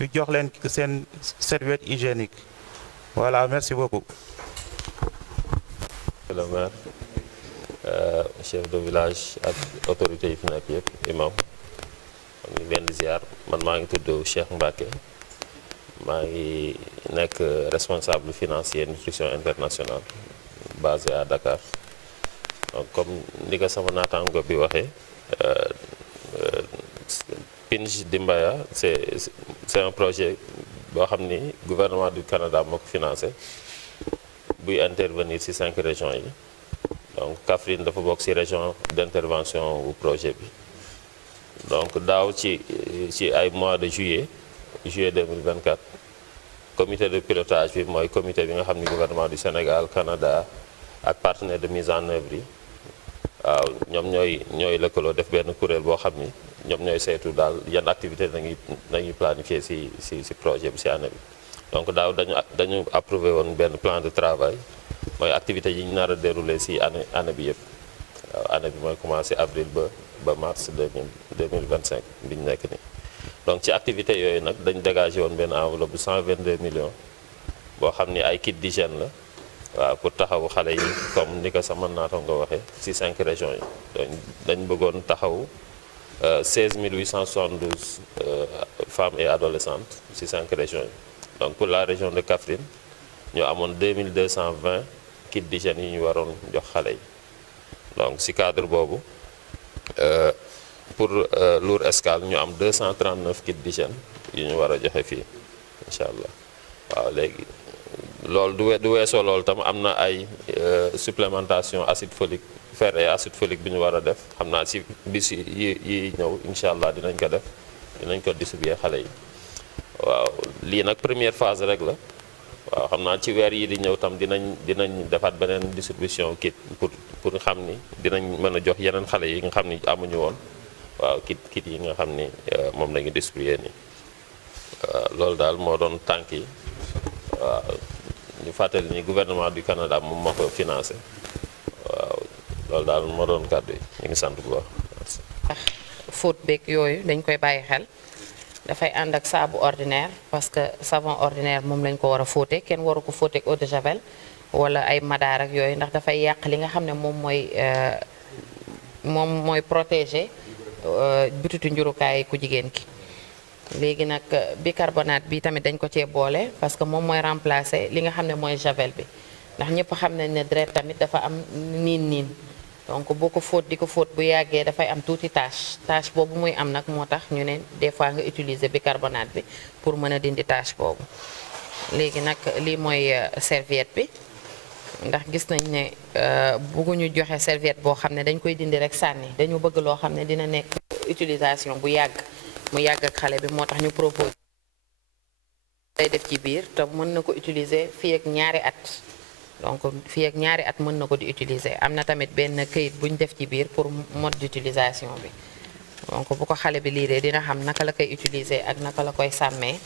ñu jox leen seen serviette hygiénique voilà merci beaucoup. Le maire chef de village ak autorité yi fi nekk yëpp imam ñu ngi leen di ziar man maa ngi tudd Cheikh Mbacké maa ngi nekk responsable financier nutrition internationale basé à Dakar donc comme ni ko sama naataango bi waxee PINGS Dimbaya c'est un projet boo xam ni gouvernement du Canada moo ko financé buy intervenir ci 5 régions yi donc Kaffrine dafa bokk ci région d'intervention bu projet bi donc daaw ci ay mois de juillet 2024 comité de pilotage bi mooy comité bi nga xam ni gouvernement du Sénégal Canada ak partenaire de mise en œuvre yi waaw ñoom ñooy lëkkaloo def benn kuréel boo xam ni ñoom ñooy saytu daal yan activité dañuy planifier ci projet bi ci année bi donc daaw dañu approuvé woon benn plan de travail mooy activité yi ñu nar a déroulé ci année bi yëpp waaw année bi mooy commencé avril ba mars 2025 bi ñu nekk nii donc ci activité yooyu nag dañ dégagé woon benn enveloppe bu 122 millions boo xam ni ay kit d'hygiène la waaw pour taxawu xale yi comme ni ko sama naata nga waxee ci 5 régions yi donc dañ bëggoon taxawu 16 872 femmes et adolescentes ci 5 régions yi donc pour la région de Kaffrine ñu amoon 2220 kits d'hygiène yi ñu waroon jox xale yi donc ci cadre boobu pour Lour Escale ñu am 239 kits d'hygiène yu ñu war a joxe fii incha allah waaw léegi loolu du weesoo loolu tam am na ay supplémentation acide folique fer et acide folique bi ñu war a def xam naa ci bis yi ñëw incha allah dinañ ko def dinañ ko distribuer xale yi waaw lii nag première phase rek la waaw xam naa ci weer yi di ñëw tam dinañ defaat beneen distribution kit pour xam ni dinañ mën a jox yeneen xale yi nga xam ni amuñu woon waaw kit yi nga xam ni moom lañu distribuer nii waaw loolu daal moo doon tànk yi waaw ñu fàttali ni gouvernement du Canada moom moo ko financé waaw loolu daal moo doon kàddu yi ñu ngi sant bu baax. fóot beeg yooyu dañ koy bàyyi xel dafay ànd ak saabu ordinaire parce que savon ordinaire moom lañ ko war a fóote kenn waru ko fóoteeg eau de javel wala ay madaar ak yooyu ndax dafay yàq li nga xam ne moom mooy protéger butitu njurukaay ku jigéen ki. léegi nag bicarbonate bi tamit dañ ko cee boole parce que moom mooy remplacer li nga xam ne mooy javel bi ndax ñëpp xam nañ ne deret tamit dafa am niin donc boo ko fóot di ko fóot bu yàggee dafay am tuuti tache boobu muy am nag moo tax ñu ne des fois nga utiliser bicarbonate bi pour mën a dindi tache boobu. léegi nag lii mooy serviette bi ndax gis nañ ne bëgguñu joxe serviette boo xam ne dañ koy dindi rek sànni dañu bëgg loo xam ne dina nekk utilisation bu yàgg. mu yàgg ak xale bi moo tax ñu propose day def ci biir te mën na ko utiliser fii ak 2 at donc fii ak ñaari at mën na ko di utiliser. am na tamit benn këyit bu ñu def ci biir pour mode d'utilisation bi donc bu ko xale bi liiree dina xam naka la koy utiliser ak naka la koy sàmmee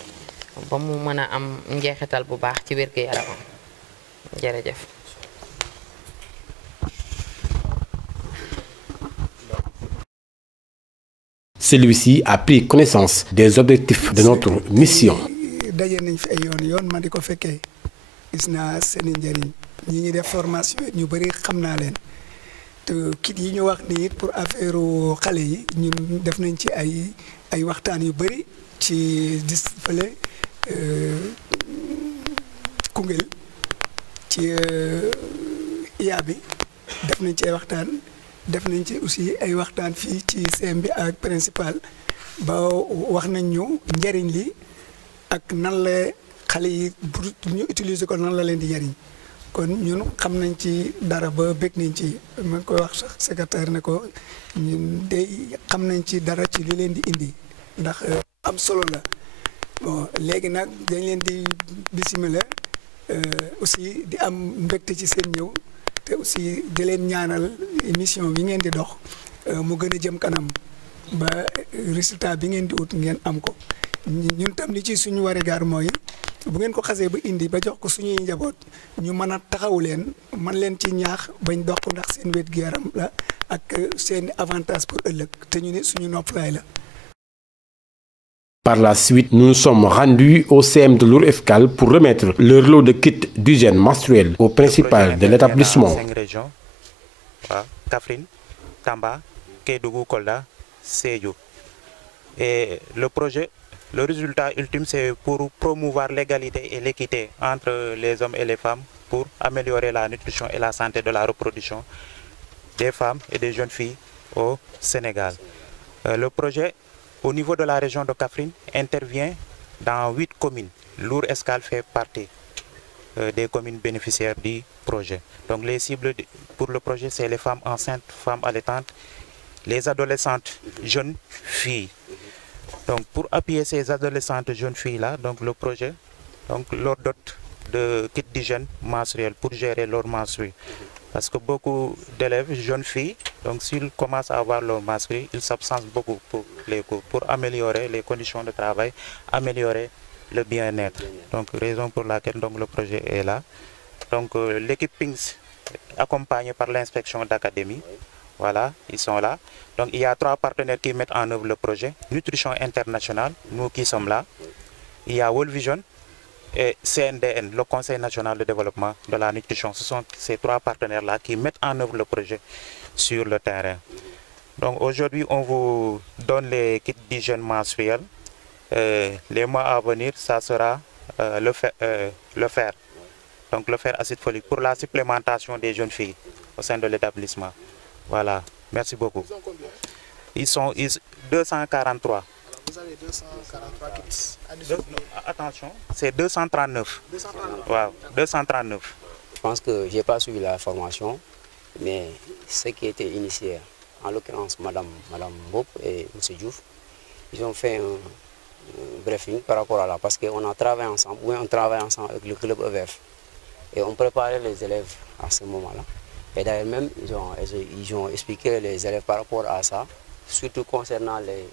ba mu mën a am njeexital bu baax ci wér-gu-yaramam. jërëjëf. Celui-ci a pris connaissance des objectifs de notre mission. daje nañ fi ay yoon ma di ko fekkee gis naa seeni njëriñ ñi ngi def formation ñu bëri xam naa leen te kit yi ñu wax nii pour affaire xale yi ñun def nañ ci ay waxtaan yu bëri ci dis fële Koungheul ci IA bi def nañ ci ay waxtaan. def nañ ci aussi ay waxtaan fii ci CM bi ak principal ba wax nañ ñu njëriñ li ak nan la xale yi pour ñu utiliser ko nan la leen di njëriñ kon ñun xam nañ ci dara ba bëgg nañ ci ma ngi koy wax sax secrétaire ne ko ñun day xam nañ ci dara ci li leen di indi ndax am solo la bon léegi nag dañ leen di bisimila aussi di am mbégte ci seen ñëw te aussi di leen ñaanal émission bi ngeen di dox mu gën a jëm kanam ba résultat bi ngeen di ut ngeen am ko ñun tam li ci suñu waregaar mooy bu ngeen ko xasee ba indi ba jox ko suñuy njaboot ñu mën a taxawu leen man leen ci ñaax bañ dox ko ndax seen wér-gu-yaram la ak seen avantage pour ëllëg te ñu ne suñu noppalaay la. Par la suite, nous nous sommes rendus au CM de Lour Escale pour remettre leur lot de kits d'hygiène menstruelle au principal de l'établissement. 5 régions, Kaffrine, Tamba, Kédougou, Kolda, Sédhiou. Et le résultat ultime, c'est pour promouvoir l'égalité et l'équité entre les hommes et les femmes pour améliorer la nutrition et la santé de la reproduction des femmes et des jeunes filles au Sénégal. Le projet, au niveau de la région de Kaffrine, intervient dans 8 communes. Lour Escale fait partie des communes bénéficiaires du projet. Donc les cibles pour le projet, c'est les femmes enceintes, femmes allaitantes, les adolescentes jeunes filles. Donc pour appuyer ces adolescentes jeunes filles-là, donc le projet leur dote de kits d'hygiène menstruelle pour gérer leur menstrues. Parce que beaucoup d'élèves, jeunes filles, donc s'ils commencent à avoir leur menstrues, ils s'absentent beaucoup pour les cours, pour améliorer les conditions de travail, améliorer le bien-être. Donc raison pour laquelle donc, le projet est là. Donc l'équipe PINGS, accompagnée par l'inspection d'académie, voilà, ils sont là. Donc il y a 3 partenaires qui mettent en œuvre le projet. Nutrition Internationale, nous qui sommes là. Il y a World Vision et CNDN, le Conseil national de développement de la nutrition. Ce sont ces 3 partenaires-là qui mettent en œuvre le projet sur le terrain. Donc aujourd'hui, on vous donne les kits d'hygiène menstruelle. Les mois à venir, ça sera le fer. Donc le fer acide folique pour la supplémentation des jeunes filles au sein de l'établissement. Voilà, merci beaucoup. Ils sont 243. Vous avez 243 kits. Attention, c'est 239. 239. Wow, 239. Je pense que je n'ai pas suivi la formation, mais ce qui était initié, en l'occurrence Madame Bob et M. Diouf, ils ont fait un briefing par rapport à là, parce qu'on a travaillé ensemble, oui, on travaille ensemble avec le club EVF. Et on préparait les élèves à ce moment-là. Et d'ailleurs même, ils ont expliqué les élèves par rapport à ça, surtout concernant les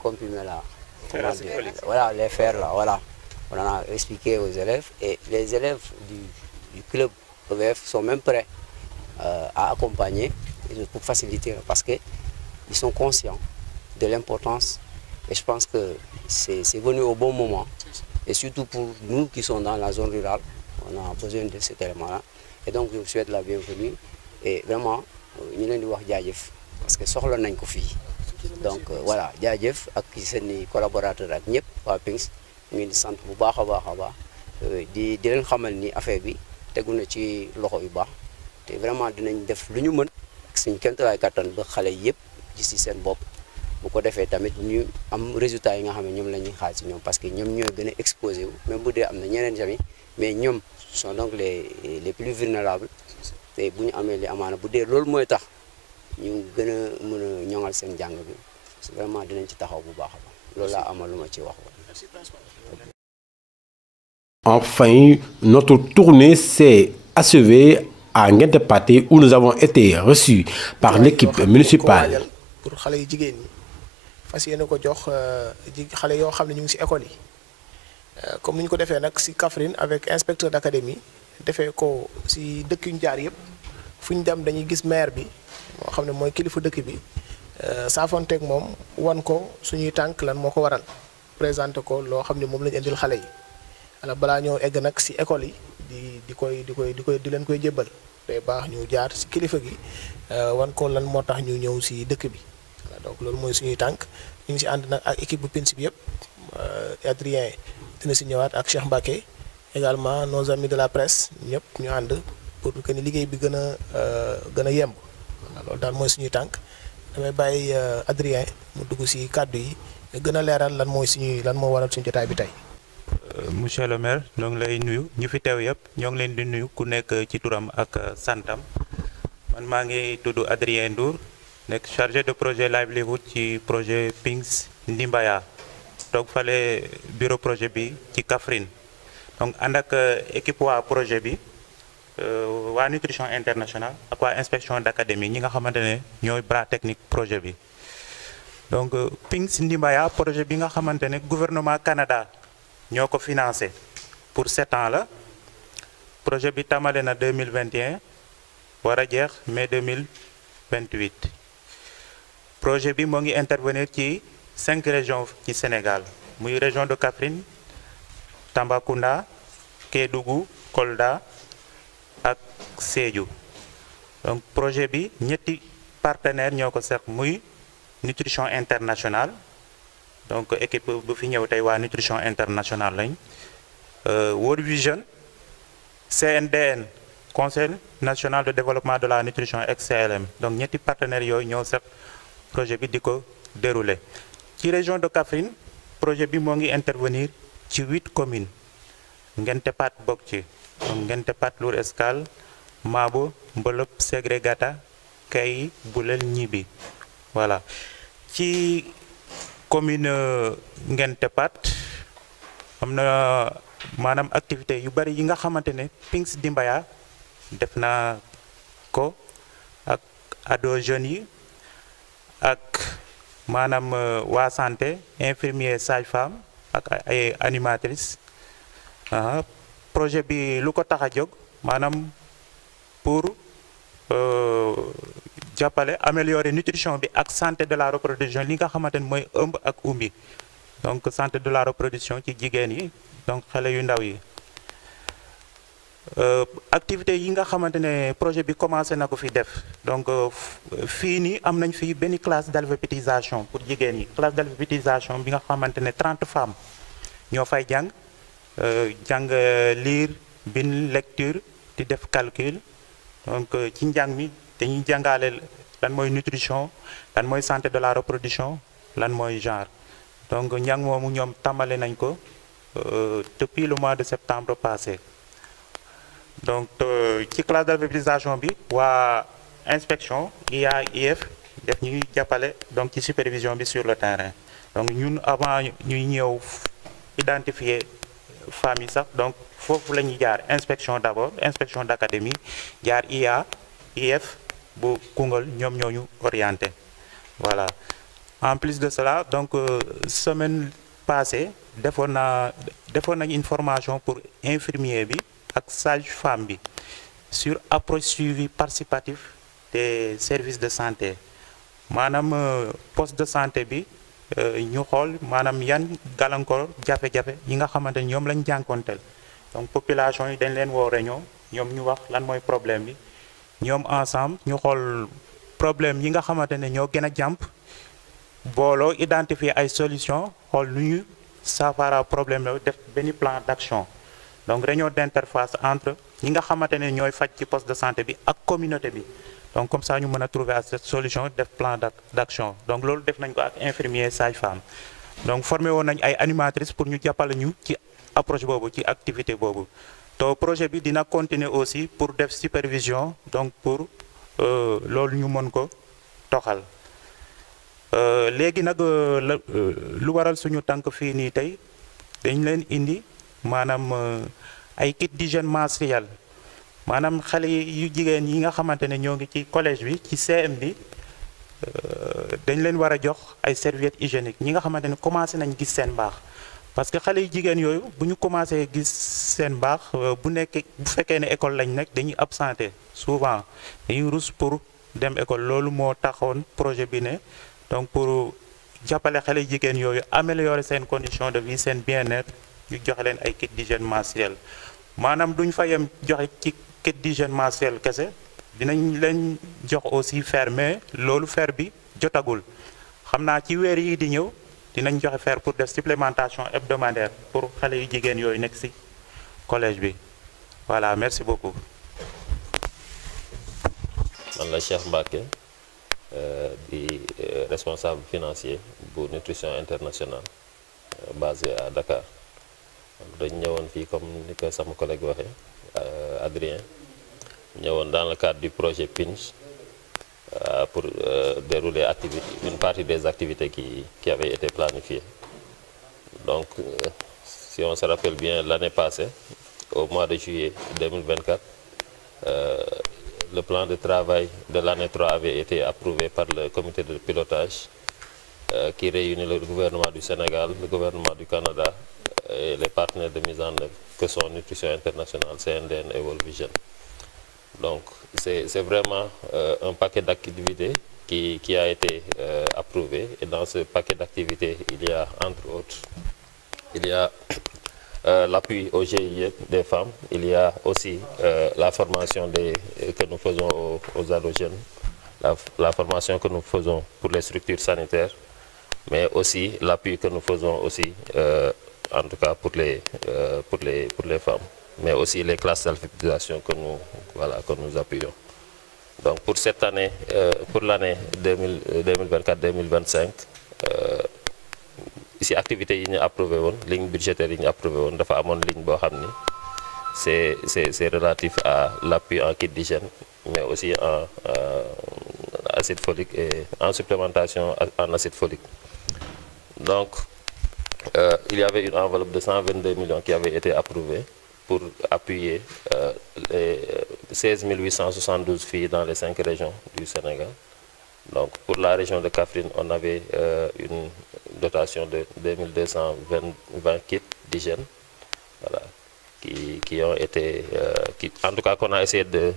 comprimés là. Voilà, les fers là, voilà. On en a expliqué aux élèves et les élèves du club EVF sont même prêts à accompagner pour faciliter parce qu'ils sont conscients de l'importance et je pense que c'est venu au bon moment et surtout pour nous qui sommes dans la zone rurale, on a besoin de cet élément-là et donc je vous souhaite la bienvenue et vraiment ñu leen di wax jaajëf parce que soxla nañ ko fii donc voilà jaajëf ak seeni collaborateurs ak ñëpp waa PINGS ñu ngi sant bu baax a baax di leen xamal ni affaire bi tegu na ci loxo yu baax te vraiment dinañ def lu ñu mën ak suñu kéemtalaay kattan ba xale yëpp gis ci seen bopp bu ko defee tamit ñu am résultat yi nga xam ne ñoom la ñuy xaar ci ñoom parce que ñoom ñooy gën a exposé wu même bu dee am na ñeneen tamit mais ñoom sont donc les plus vulnérables te bu ñu amee li amaana bu dee loolu mooy tax ñu gën a mën a ñoŋal seen jàng bi vraiment dinañ ci taxaw bu baax a baax loolu laa amal lu ma ci wax. Enfin, notre tournée s'est achevée à Nguinté Pathé où nous avons été reçus par l'équipe municipale. pour xale yu jigéen ñi fas yéene ko jox xale yoo xam ne ñu ngi ci école yi comme ni ñu ko defee nag ci Kaffrine avec inspecteur d'académie defee ko ci dëkk yu ñu jaar yëpp fu ñu dem dañuy gis maire bi moo xam ne mooy kilifa dëkk bi saafonteeg moom wan ko suñuy tànk lan moo ko waral présenté ko loo xam ne moom lañu indil xale yi ala balaa ñoo egg nag ci école yi di leen koy jébbal day baax ñu jaar ci kilifa gi wan ko lan moo tax ñu ñëw ci dëkk bi donc loolu mooy suñuy tànk ñu ngi ci ànd nag ak équipe bu PINS bi yëpp Adrien dina ci ñëwaat ak Cheikh Mbacké également nos amis de la presse ñëpp ñu ànd pour que ni liggéey bi gën a yemb loolu daal mooy suñuy tànk damay bàyyi Adrien mu dugg ci kàddu yi gën a leeral lan moo waral suñu jotaay bi tey. Monsieur le maire ñoo ngi lay nuyu ñu fi teew yëpp ñoo ngi leen di nuyu ku nekk ci turam ak santam man maa ngi tudd Adrien Ndour nekk chargé de projet livelihood ci projet PINS Ndimbaya toog fale bureau projet bi ci Kaffrine donc ànd ak équipe waa projet bi waa nutrition internationale ak waa inspection d'académie ñi nga xamante ne ñooy bras technique projet bi donc PINS Ndimbaya projet bi nga xamante ne gouvernement Canada ñoo ko financé pour 7 ans la projet bi tamale na 2021 war a jeex mai 2028 projet bi moo ngi intervenir ci 5 régions ci Sénégal muy région de Kaffrine Tambacounda Kédougou Kolda ak Sédhiou donc projet bi ñetti partenaires ñoo ko seq muy nutrition internationale donc équipe bu fi ñëw tey waa nutrition internationale lañ World Vision CNDN Conseil national de développement de la nutrition XCLM donc ñetti partenaires yooyu ñoo seq projet bi di ko dérouler ci région de Kaffrine projet bi moo ngi intervenir ci 8 communes Nguinté Pathé bokk ci donc Nguinté Pathé Lour Escale Mabo Mbelop Ségré Gata Kayi Boulel Gniby voilà ci commune Nguinté Pathé am na maanaam activité yu bari yi nga xamante ne PINS Ndimbaya def na ko ak ado jeunes yi ak maanaam waa santé infirmier sage-femme ak ay animatrices projet bi lu ko tax a jóg maanaam pour jàppale améliorer nutrition bi ak santé de la reproduction li nga xamante ne mooy ëmb ak umbi donc santé de la reproduction ci jigéen yi donc xale yu ndaw yi activité yi nga xamante ne projet bi commencé na ko fi def donc fii nii am nañ fi benn classe d'alphabétisation pour jigéen yi classe d'alphabétisation bi nga xamante ne 30 femmes ñoo fay jàng lire bind lecture di def calcul donc ci njàng mi dañuy jàngale lan mooy nutrition lan mooy santé de la reproduction lan mooy genre donc njàng moomu ñoom tàmbale nañ ko depuis le mois de septembre passé donc ci classe d'alphabétisation bi waa inspection IA IF def ñuy jàppale donc ci supervision bi sur le terrain donc ñun avant ñuy ñëw identifier femmes yi sax donc foofu la ñuy jaar inspection d'abord inspection d'académie jaar IA IF bu Koungheul ñoom ñoo ñu orienté voilà en plus de cela donc semaine passée defoon nañ une formation pour infirmier bi ak sage-femme bi sur approche suivi participatif des services de santé maanaam poste de santé bi ñu xool maanaam yan gàllankoor jafe-jafe yi nga xamante ni ñoom lañ jànkonteel donc population yi dañ leen woo réunion ñoom ñu wax lan mooy problème bi ñoom ensemble ñu xool problème yi nga xamante ne ñoo gën a jàmp booloo identifier ay solution xool nu ñu saafara problème la def benn plan d'action donc réunion d'interface entre ñi nga xamante ne ñooy faj ci poste de santé bi ak communauté bi donc comme ça ñu mën a trouver à cette solution def plan d'action donc loolu def nañ ko ak infirmier sage-femme donc formé woon nañ ay animatrices pour ñu jàppale ñu ci approche boobu ci activité boobu to projet bi dina continuer aussi pour def supervision donc pour loolu ñu mën ko toxal léegi nag lu waral suñu tànk fii nii tey dañ leen indi maanaam ay kit d'hygiène menstruel maanaam xale yu jigéen yi nga xamante ne ñoo ngi ci collège bi ci CM bi dañ leen war a jox ay serviettes hygiéniques ñi nga xamante ne commencé nañ gis seen baax parce que xale yu jigéen yooyu bu ñu commencé gis seen baax bu fekkee ne école lañ nekk dañuy absenté souvent dañuy rus pour dem école loolu moo taxoon projet bi ne donc pour jàppale xale yu jigéen yooyu améliorer seen condition de vie seen bien-être ñu joxe leen ay kit d'hygiène menstruelle maanaam duñ fa yem joxe ci kit d'hygiène menstruelle kese dinañ leen jox aussi fer mais loolu fer bi jotagul xam naa ci weer yi di ñëw dinañ joxe fer pour def supplémentation hebdomadaire pour xale yu jigéen yooyu nekk ci collège bi voilà merci beaucoup. man la Cheikh Mbacké di responsable financier bu Nutrition International basé à Dakar dañ ñëwoon fii comme ni ko sama collègue waxee Adrien ñëwoon dans le cadre du projet PINS pour dérouler une partie des activités qui avaient été planifiées. Donc, si on se rappelle bien, l'année passée, au mois de juillet 2024, le plan de travail de l'année 3 avait été approuvé par le comité de pilotage qui réunit le gouvernement du Sénégal, le gouvernement du Canada et les partenaires de mise en œuvre que sont Nutrition International, CNDN et World Vision. Donc, c'est vraiment un paquet d'activités qui a été approuvé. Et dans ce paquet d'activités, il y a, entre autres, il y a l'appui au GIE des femmes. Il y a aussi la formation que nous faisons aux ados jeunes, la formation que nous faisons pour les structures sanitaires, mais aussi l'appui que nous faisons aussi, en tout cas pour les femmes, mais aussi les classes d'alphabétisation que nous appuyons. Donc pour cette année, pour l'année 2024-2025, ici activités yi ñu approuvé woon ligne budgétaire yi ñu approuvé woon dafa amoon ligne boo xam ni c'est relatif à l'appui en kit d'hygiène, mais aussi en acide folique et en supplémentation en acide folique. Donc il y avait une enveloppe de 122 millions qui avait été approuvée pour appuyer les 16 872 filles dans les 5 régions du Sénégal. Donc pour la région de Kaffrine, on avait une dotation de 2220 kits d'hygiène, voilà, qui ont été, en tout cas qu'on a essayé de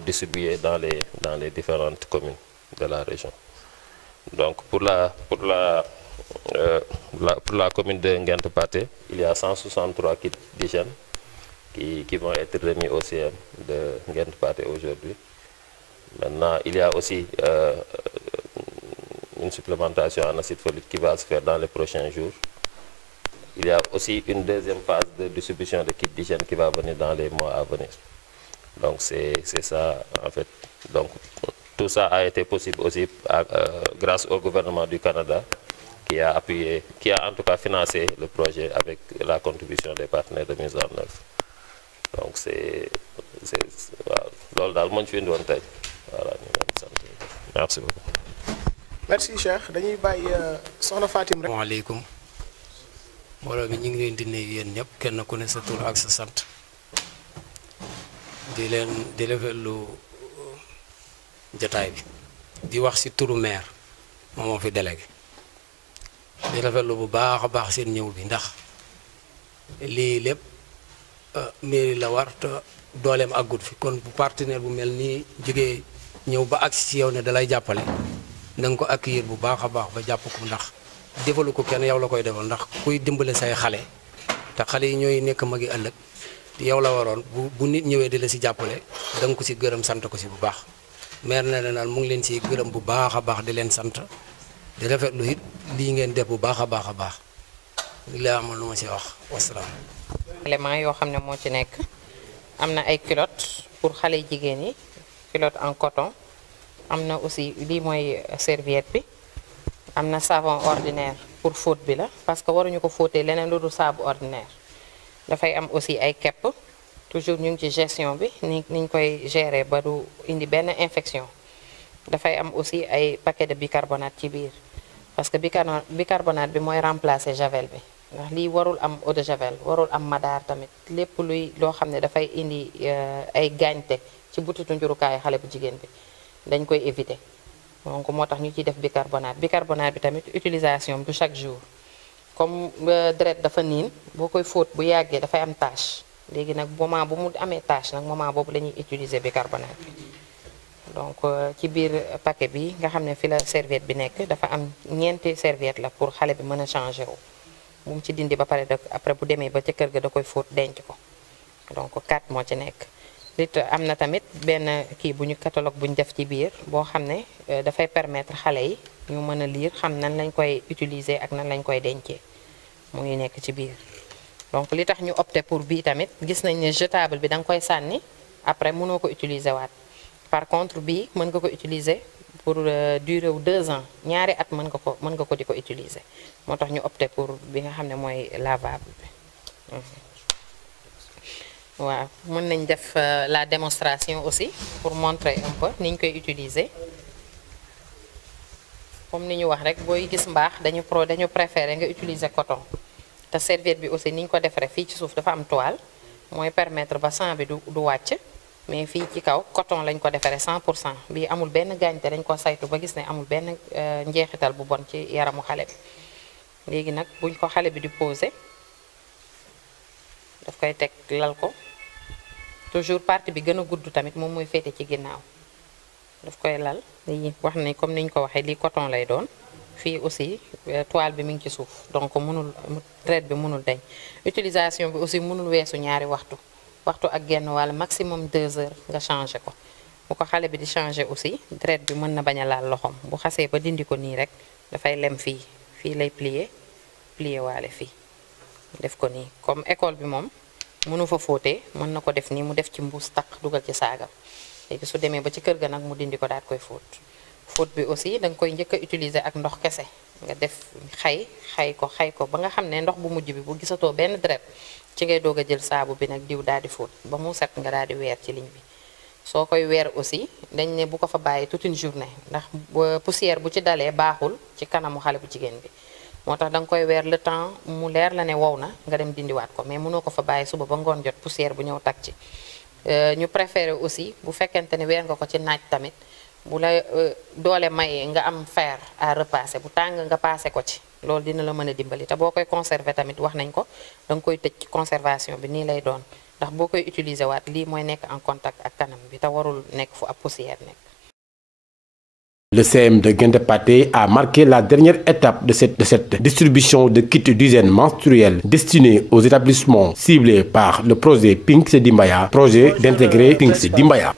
distribuer dans les différentes communes de la région. Donc pour la commune de Nguent Pathé, il y a 163 kits d'hygiène qui vont être remis au CM de Nguent Pathé aujourd'hui. Maintenant, il y a aussi une supplémentation en acide folique qui va se faire dans les prochains jours. Il y a aussi une deuxième phase de distribution de kits d'hygiène qui va venir dans les mois à venir. Donc c'est ça en fait. Donc tout ça a été possible aussi grâce au gouvernement du Canada qui a appuyé, qui a en tout cas financé le projet avec la contribution des partenaires de mise en œuvre. Donc loolu daal moo ñu fi indi woon tey voilà ñu leen sant merci beaucoup. merci Cheikh dañuy bàyyi soxna Fatim rek. asalaamaaleykum mbooloo mi ñu ngi leen di nuyu yéen ñëpp kenn ku ne sa tur ak sa sant di rafetlu jotaay bi di wax ci turu maire moom moo fi délégué di rafetlu bu baax a baax seen ñëw bi ndax lii lépp mairie la war te dooleem àggut fi kon bu partenaire bu mel nii jógee ñëw ba agsi ci yow ne dalay jàppale na nga ko accueillir bu baax a baax ba jàpp ko ndax defalu ko kenn yow la koy defal ndax kuy dimbale say xale te xale yi ñooy nekk magi ëllëg yow la waroon bu nit ñëwee di la ci jàppale da nga ko ci gërëm sant ko ci bu baax maire ne na mu ngi leen ci gërëm bu baax a baax di leen sant di rafetlu it lii ngeen def bu baax a baax a baax li la amal lu ma ci wax wasalaam. élément yoo xam ne moo ci nekk am na ay culottes pour xale jigéen yi culotte en coton am na aussi lii mooy serviette bi am na savon ordinaire pour fóot bi la parce que waruñu ko fóotee leneen lu dul saabu ordinaire dafay am aussi ay kepp toujours ñu ngi ci gestion bi niñ koy gérer ba du indi benn infection dafay am aussi ay paquet de bicarbonate ci biir parce que bicarbonate bi mooy remplacer javel bi ndax lii warul am eau de javel warul am madaar tamit lépp luy loo xam ne dafay indi ay gaañte ci butitu njurukaayu xale bu jigéen bi dañ koy éviter donc moo tax ñu ciy def bicarbonate bicarbonate bi tamit utilisation du chaque jour comme deret dafa niin boo koy fóot bu yàggee dafay am tache léegi nag moment bu mu amee tache nag moment boobu la ñuy utiliser bicarbonate bi donc ci biir paquet bi nga xam ne fi la serviette bi nekk dafa am ñeenti serviette la pour xale bi mën a changer wu bu mu ci dindi ba pare après bu demee ba ca kër ga da koy fóot denc ko donc 4 moo ci nekk lit am na tamit benn kii bu ñu catalogue bu ñu def ci biir boo xam ne dafay permettre xale yi ñu mën a lire xam nan lañ koy utiliser ak nan lañ koy dencee mu ngi nekk ci biir donc li tax ñu opté pour bii tamit gis nañ ne jetable bi da nga koy sànni après mënoo ko utiliser waat par contre bii mën nga ko utiliser pour durée wu 2 ans ñaari at mën nga ko di ko utiliser moo tax ñu opté pour bi nga xam ne mooy lavable bi waaw mën nañ def la démonstration aussi pour montrer un peu ni ñu koy utiliser comme ni ñu wax rek booy gis mbaax dañu préférer nga utiliser coton te serviette bi aussi ni ñu ko defaree fii ci suuf dafa am toile mooy permettre ba sang bi du wàcc mais fii ci kaw coton lañ ko defaree 100% bii amul benn gaañte dañ ko saytu ba gis ne amul benn njeexital bu bon ci yaramu xale bi léegi nag buñ ko xale bi di poser daf koy teg lal ko toujours partie bi gën a gudd tamit moom mooy féete ci ginnaaw daf koy lal lii wax nañ comme ni ñu ko waxee lii coton lay doon fii aussi toile bi mi ngi ci suuf donc traite bi mënul dañ utilisation bi aussi mënul weesu ñaari waxtu ak genn wàll maximum 2 heures nga changé ko bu ko xale bi di changé aussi traite bi mën na bañ a laal loxoom bu xasee ba dindi ko nii rek dafay lem fii lay plier waale fii def ko nii comme école bi moom mënu fa fóotee mën na ko def nii mu def ci mbuus taq dugal ci saagam léegi su demee ba ci kër ga nag mu dindi ko daal koy fóot bi aussi da nga koy njëkk a utiliser ak ndox kese nga def xay ko ba nga xam ne ndox bu mujj bi bu gisatoo benn deret ci ngay doog a jël saabu bi nag diw daal di fóot ba mu set nga daal di weer ci ligne bi soo koy weer aussi dañ ne bu ko fa bàyyi toute une journée ndax poussière bu ci dalee baaxul ci kanamu xale bu jigéen bi moo tax da nga koy weer le temps mu leer la ne wow na nga dem dindiwaat ko mais mënoo ko fa bàyyi suba ba ngoon jot poussière bu ñëw tag ci ñu préféré aussi bu fekkente ne weer nga ko ci naaj tamit bu la doole mayee nga am fer à repasser bu tàng nga passé ko ci loolu dina la mën a dimbali te boo koy conserver tamit wax nañ ko da nga koy tëj ci conservation bi nii lay doon ndax boo koy utiliser waat lii mooy nekk en contact ak kanam bi te warul nekk fu ab poussière nekk. Le CM de Guinguinéo a marqué la dernière étape de cette distribution de kits d'hygiène menstruelle destinés aux établissements ciblés par le projet Pinks Dimbaya, projet d'intégrer Pinks Dimbaya.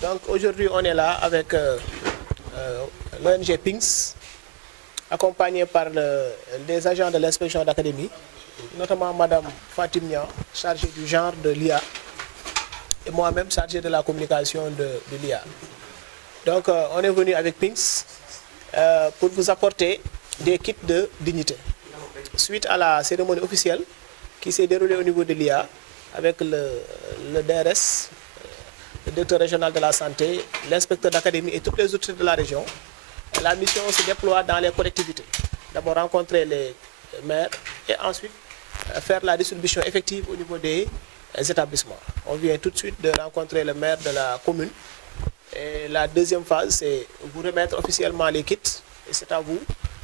Donc aujourd'hui on est là avec l'ONG Pinks, accompagné par les agents de l'inspection d'académie, notamment Madame Fatim Nia, chargée du genre de l'IA, et moi-même chargé de la communication de l'IA. Donc on est venu avec Pinks pour vous apporter des kits de dignité. Suite à la cérémonie officielle qui s'est déroulée au niveau de l'IA avec le DRS, le directeur régional de la santé, l'inspecteur d'académie et toutes les autorités de la région, la mission se déploie dans les collectivités. D'abord rencontrer les maires et ensuite faire la distribution effective au niveau des établissements. On vient tout de suite de rencontrer le maire de la commune. Et la deuxième phase, c'est vous remettre officiellement les kits. Et c'est à vous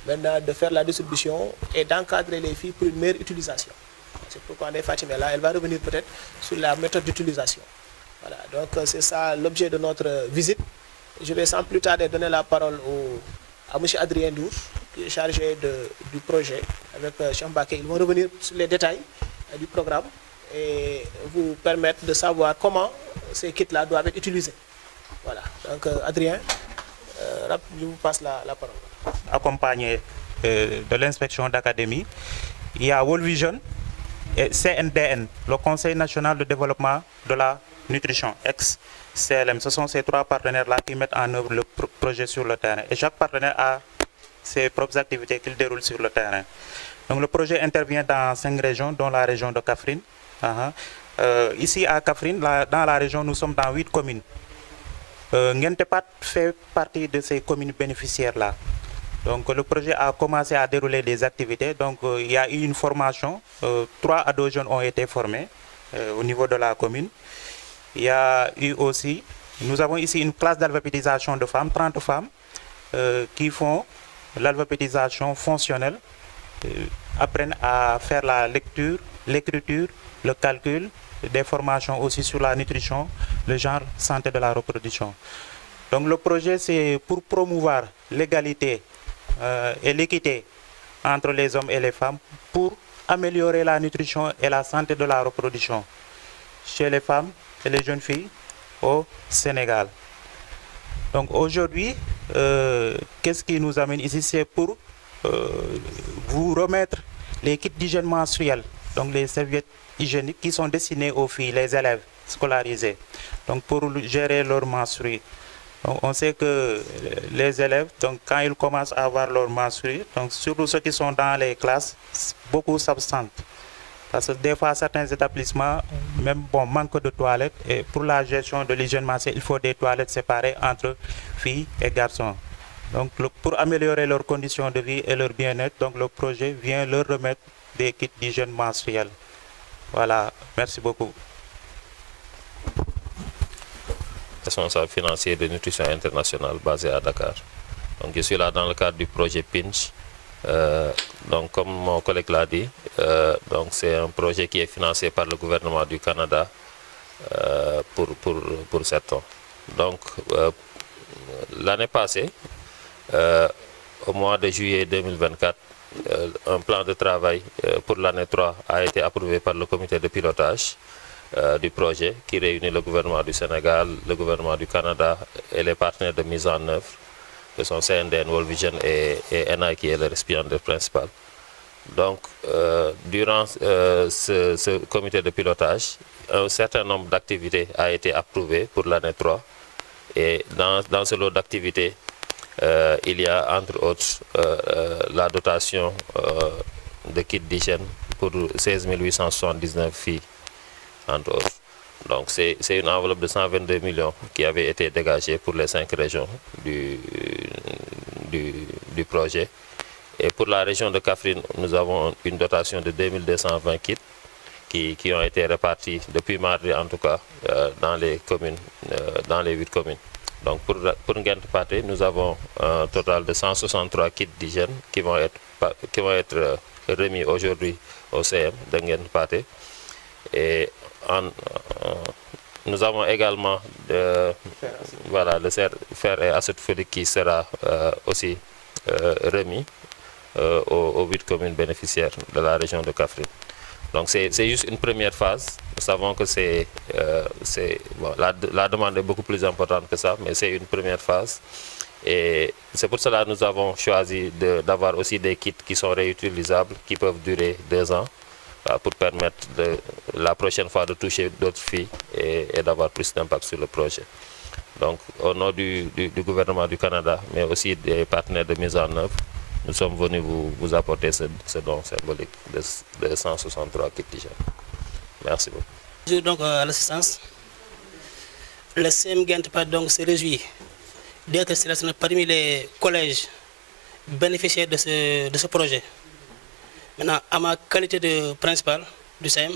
maintenant de faire la distribution et d'encadrer les filles pour une meilleure utilisation. C'est pourquoi Fatima est là, elle va revenir peut-être sur la méthode d'utilisation. Voilà, donc c'est ça l'objet de notre visite. Je vais sans plus tarder donner la parole à M. Adrien Dour, qui est chargé du projet avec Chambaké. Ils vont revenir sur les détails du programme et vous permettre de savoir comment ces kits-là doivent être utilisés. Voilà, donc Adrien, je vous passe la parole. Accompagné de l'inspection d'académie, il y a World Vision et CNDN, le Conseil national de développement de la nutrition, ex-CLM. Ce sont ces 3 partenaires-là qui mettent en œuvre le projet sur le terrain. Et chaque partenaire a ses propres activités qu'il déroule sur le terrain. Donc le projet intervient dans 5 régions, dont la région de Kaffrine. Ici à Kaffrine, dans la région, nous sommes dans 8 communes. Nguentepat fait partie de ces communes bénéficiaires-là. Donc le projet a commencé à dérouler des activités. Donc il y a eu une formation. 3 ados jeunes ont été formés au niveau de la commune. Il y a eu aussi, nous avons ici une classe d'alphabétisation de femmes, 30 femmes, qui font l'alphabétisation fonctionnelle, apprennent à faire la lecture, l'écriture, le calcul, des formations aussi sur la nutrition, le genre, santé de la reproduction. Donc le projet, c'est pour promouvoir l'égalité et l'équité entre les hommes et les femmes pour améliorer la nutrition et la santé de la reproduction chez les femmes et les jeunes filles au Sénégal. Donc aujourd'hui, qu'est-ce qui nous amène ici? C'est pour vous remettre les kits d'hygiène menstruelle, donc les serviettes hygiéniques qui sont destinées aux filles, les élèves scolarisés, donc pour gérer leur menstrues. Donc on sait que les élèves, donc quand ils commencent à avoir leur menstrues, donc surtout ceux qui sont dans les classes, beaucoup s'absentent. Parce que des fois, certains établissements, même manquent de toilettes, et pour la gestion de l'hygiène menstruelle, il faut des toilettes séparées entre filles et garçons. Donc pour améliorer leurs conditions de vie et leur bien-être, donc le projet vient leur remettre des kits d'hygiène menstruelle. Voilà, merci beaucoup. Responsable financier de nutrition internationale basé à Dakar. Donc je suis là dans le cadre du projet PINCH. Donc comme mon collègue l'a dit, donc c'est un projet qui est financé par le gouvernement du Canada pour 7 ans. Donc l'année passée, au mois de juillet 2024, un plan de travail pour l'année 3 a été approuvé par le comité de pilotage du projet qui réunit le gouvernement du Sénégal, le gouvernement du Canada et les partenaires de mise en œuvre que sont CNDN, World Vision et NI qui est le récipiendaire principal. Donc durant ce comité de pilotage, un certain nombre d'activités a été approuvé pour l'année 3 et dans ce lot d'activités, il y a entre autres la dotation de kits d'hygiène pour 16 879 filles, entre autres. Donc c'est une enveloppe de 122 millions qui avait été dégagée pour les 5 régions du projet. Et pour la région de Kaffrine, nous avons une dotation de 2220 kits qui ont été répartis depuis mardi en tout cas dans les communes, dans les 8 communes. Donc pour Nguent Pathé, nous avons un total de 163 kits d'hygiène qui vont être remis aujourd'hui au CM de Nguent Pathé. Et nous avons également voilà, le fer et acide folique qui sera aussi remis aux 8 communes bénéficiaires de la région de Kaffrine. Donc c'est juste une première phase. Nous savons que bon, la demande est beaucoup plus importante que ça, mais c'est une première phase. Et c'est pour cela que nous avons choisi d'avoir aussi des kits qui sont réutilisables, qui peuvent durer 2 ans, pour permettre la prochaine fois de toucher d'autres filles et d'avoir plus d'impact sur le projet. Donc au nom du gouvernement du Canada, mais aussi des partenaires de mise en œuvre, nous sommes venus vous apporter ce don symbolique de 163 kits d'hygiène. Merci beaucoup. Bonjour donc à l'assistance. Le CM Nguent Pathé se réjouit d'être sélectionné parmi les collèges bénéficiaires de ce projet. Maintenant, à ma qualité de principal du CM,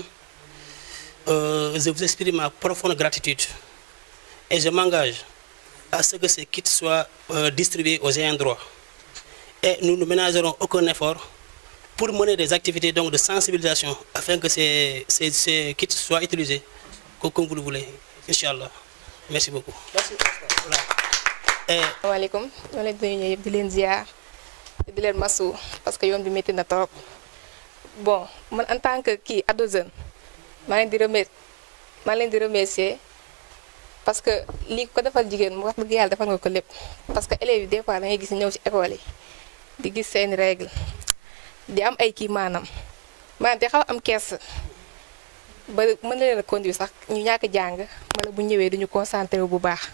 je vous exprime ma profonde gratitude et je m'engage à ce que ces kits soient distribués aux ayants droit. Et nous ne ménagerons aucun effort pour mener des activités donc, de sensibilisation afin que ces kits soient utilisés comme vous le voulez. Inch'Allah. Merci beaucoup. Merci. Asalaamaaleykum ñoo leen di nuyu ñëpp di leen ziar di leen masu parce que yoon bi métti na trop bon man en tant que ado jeune maa leen di remercier parce que lii ko defal jigéen mu wax dëgg yàlla defal nga ko lépp parce que élèves yi des fois da ngay gis ñëw ci école yi di gis seen règle di am ay maanaam te xaw am kees ba mën na leen a conduire sax ñu ñàkk jàng wala bu ñëwee duñu concentré bu baax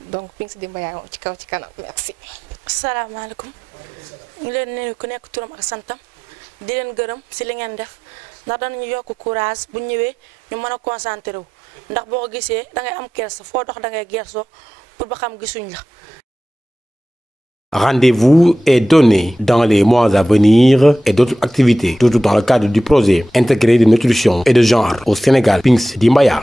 donc Pinks di Mbaye ci kaw ci kanam merci. asalaamaaleykum ñu leen nuyu ku nekk turam ak santam di leen gërëm si li ngeen def ndax danañu yokk courage bu ñëwee ñu mën a concentré wu ndax boo ko gisee da ngay am kersa foo dox da ngay gersoo pour ba xam gisuñ la. Rendez-vous est donné dans les mois à venir et d'autres activités, toujours dans le cadre du projet intégré de nutrition et de genre au Sénégal, PINGS d'Imbaya.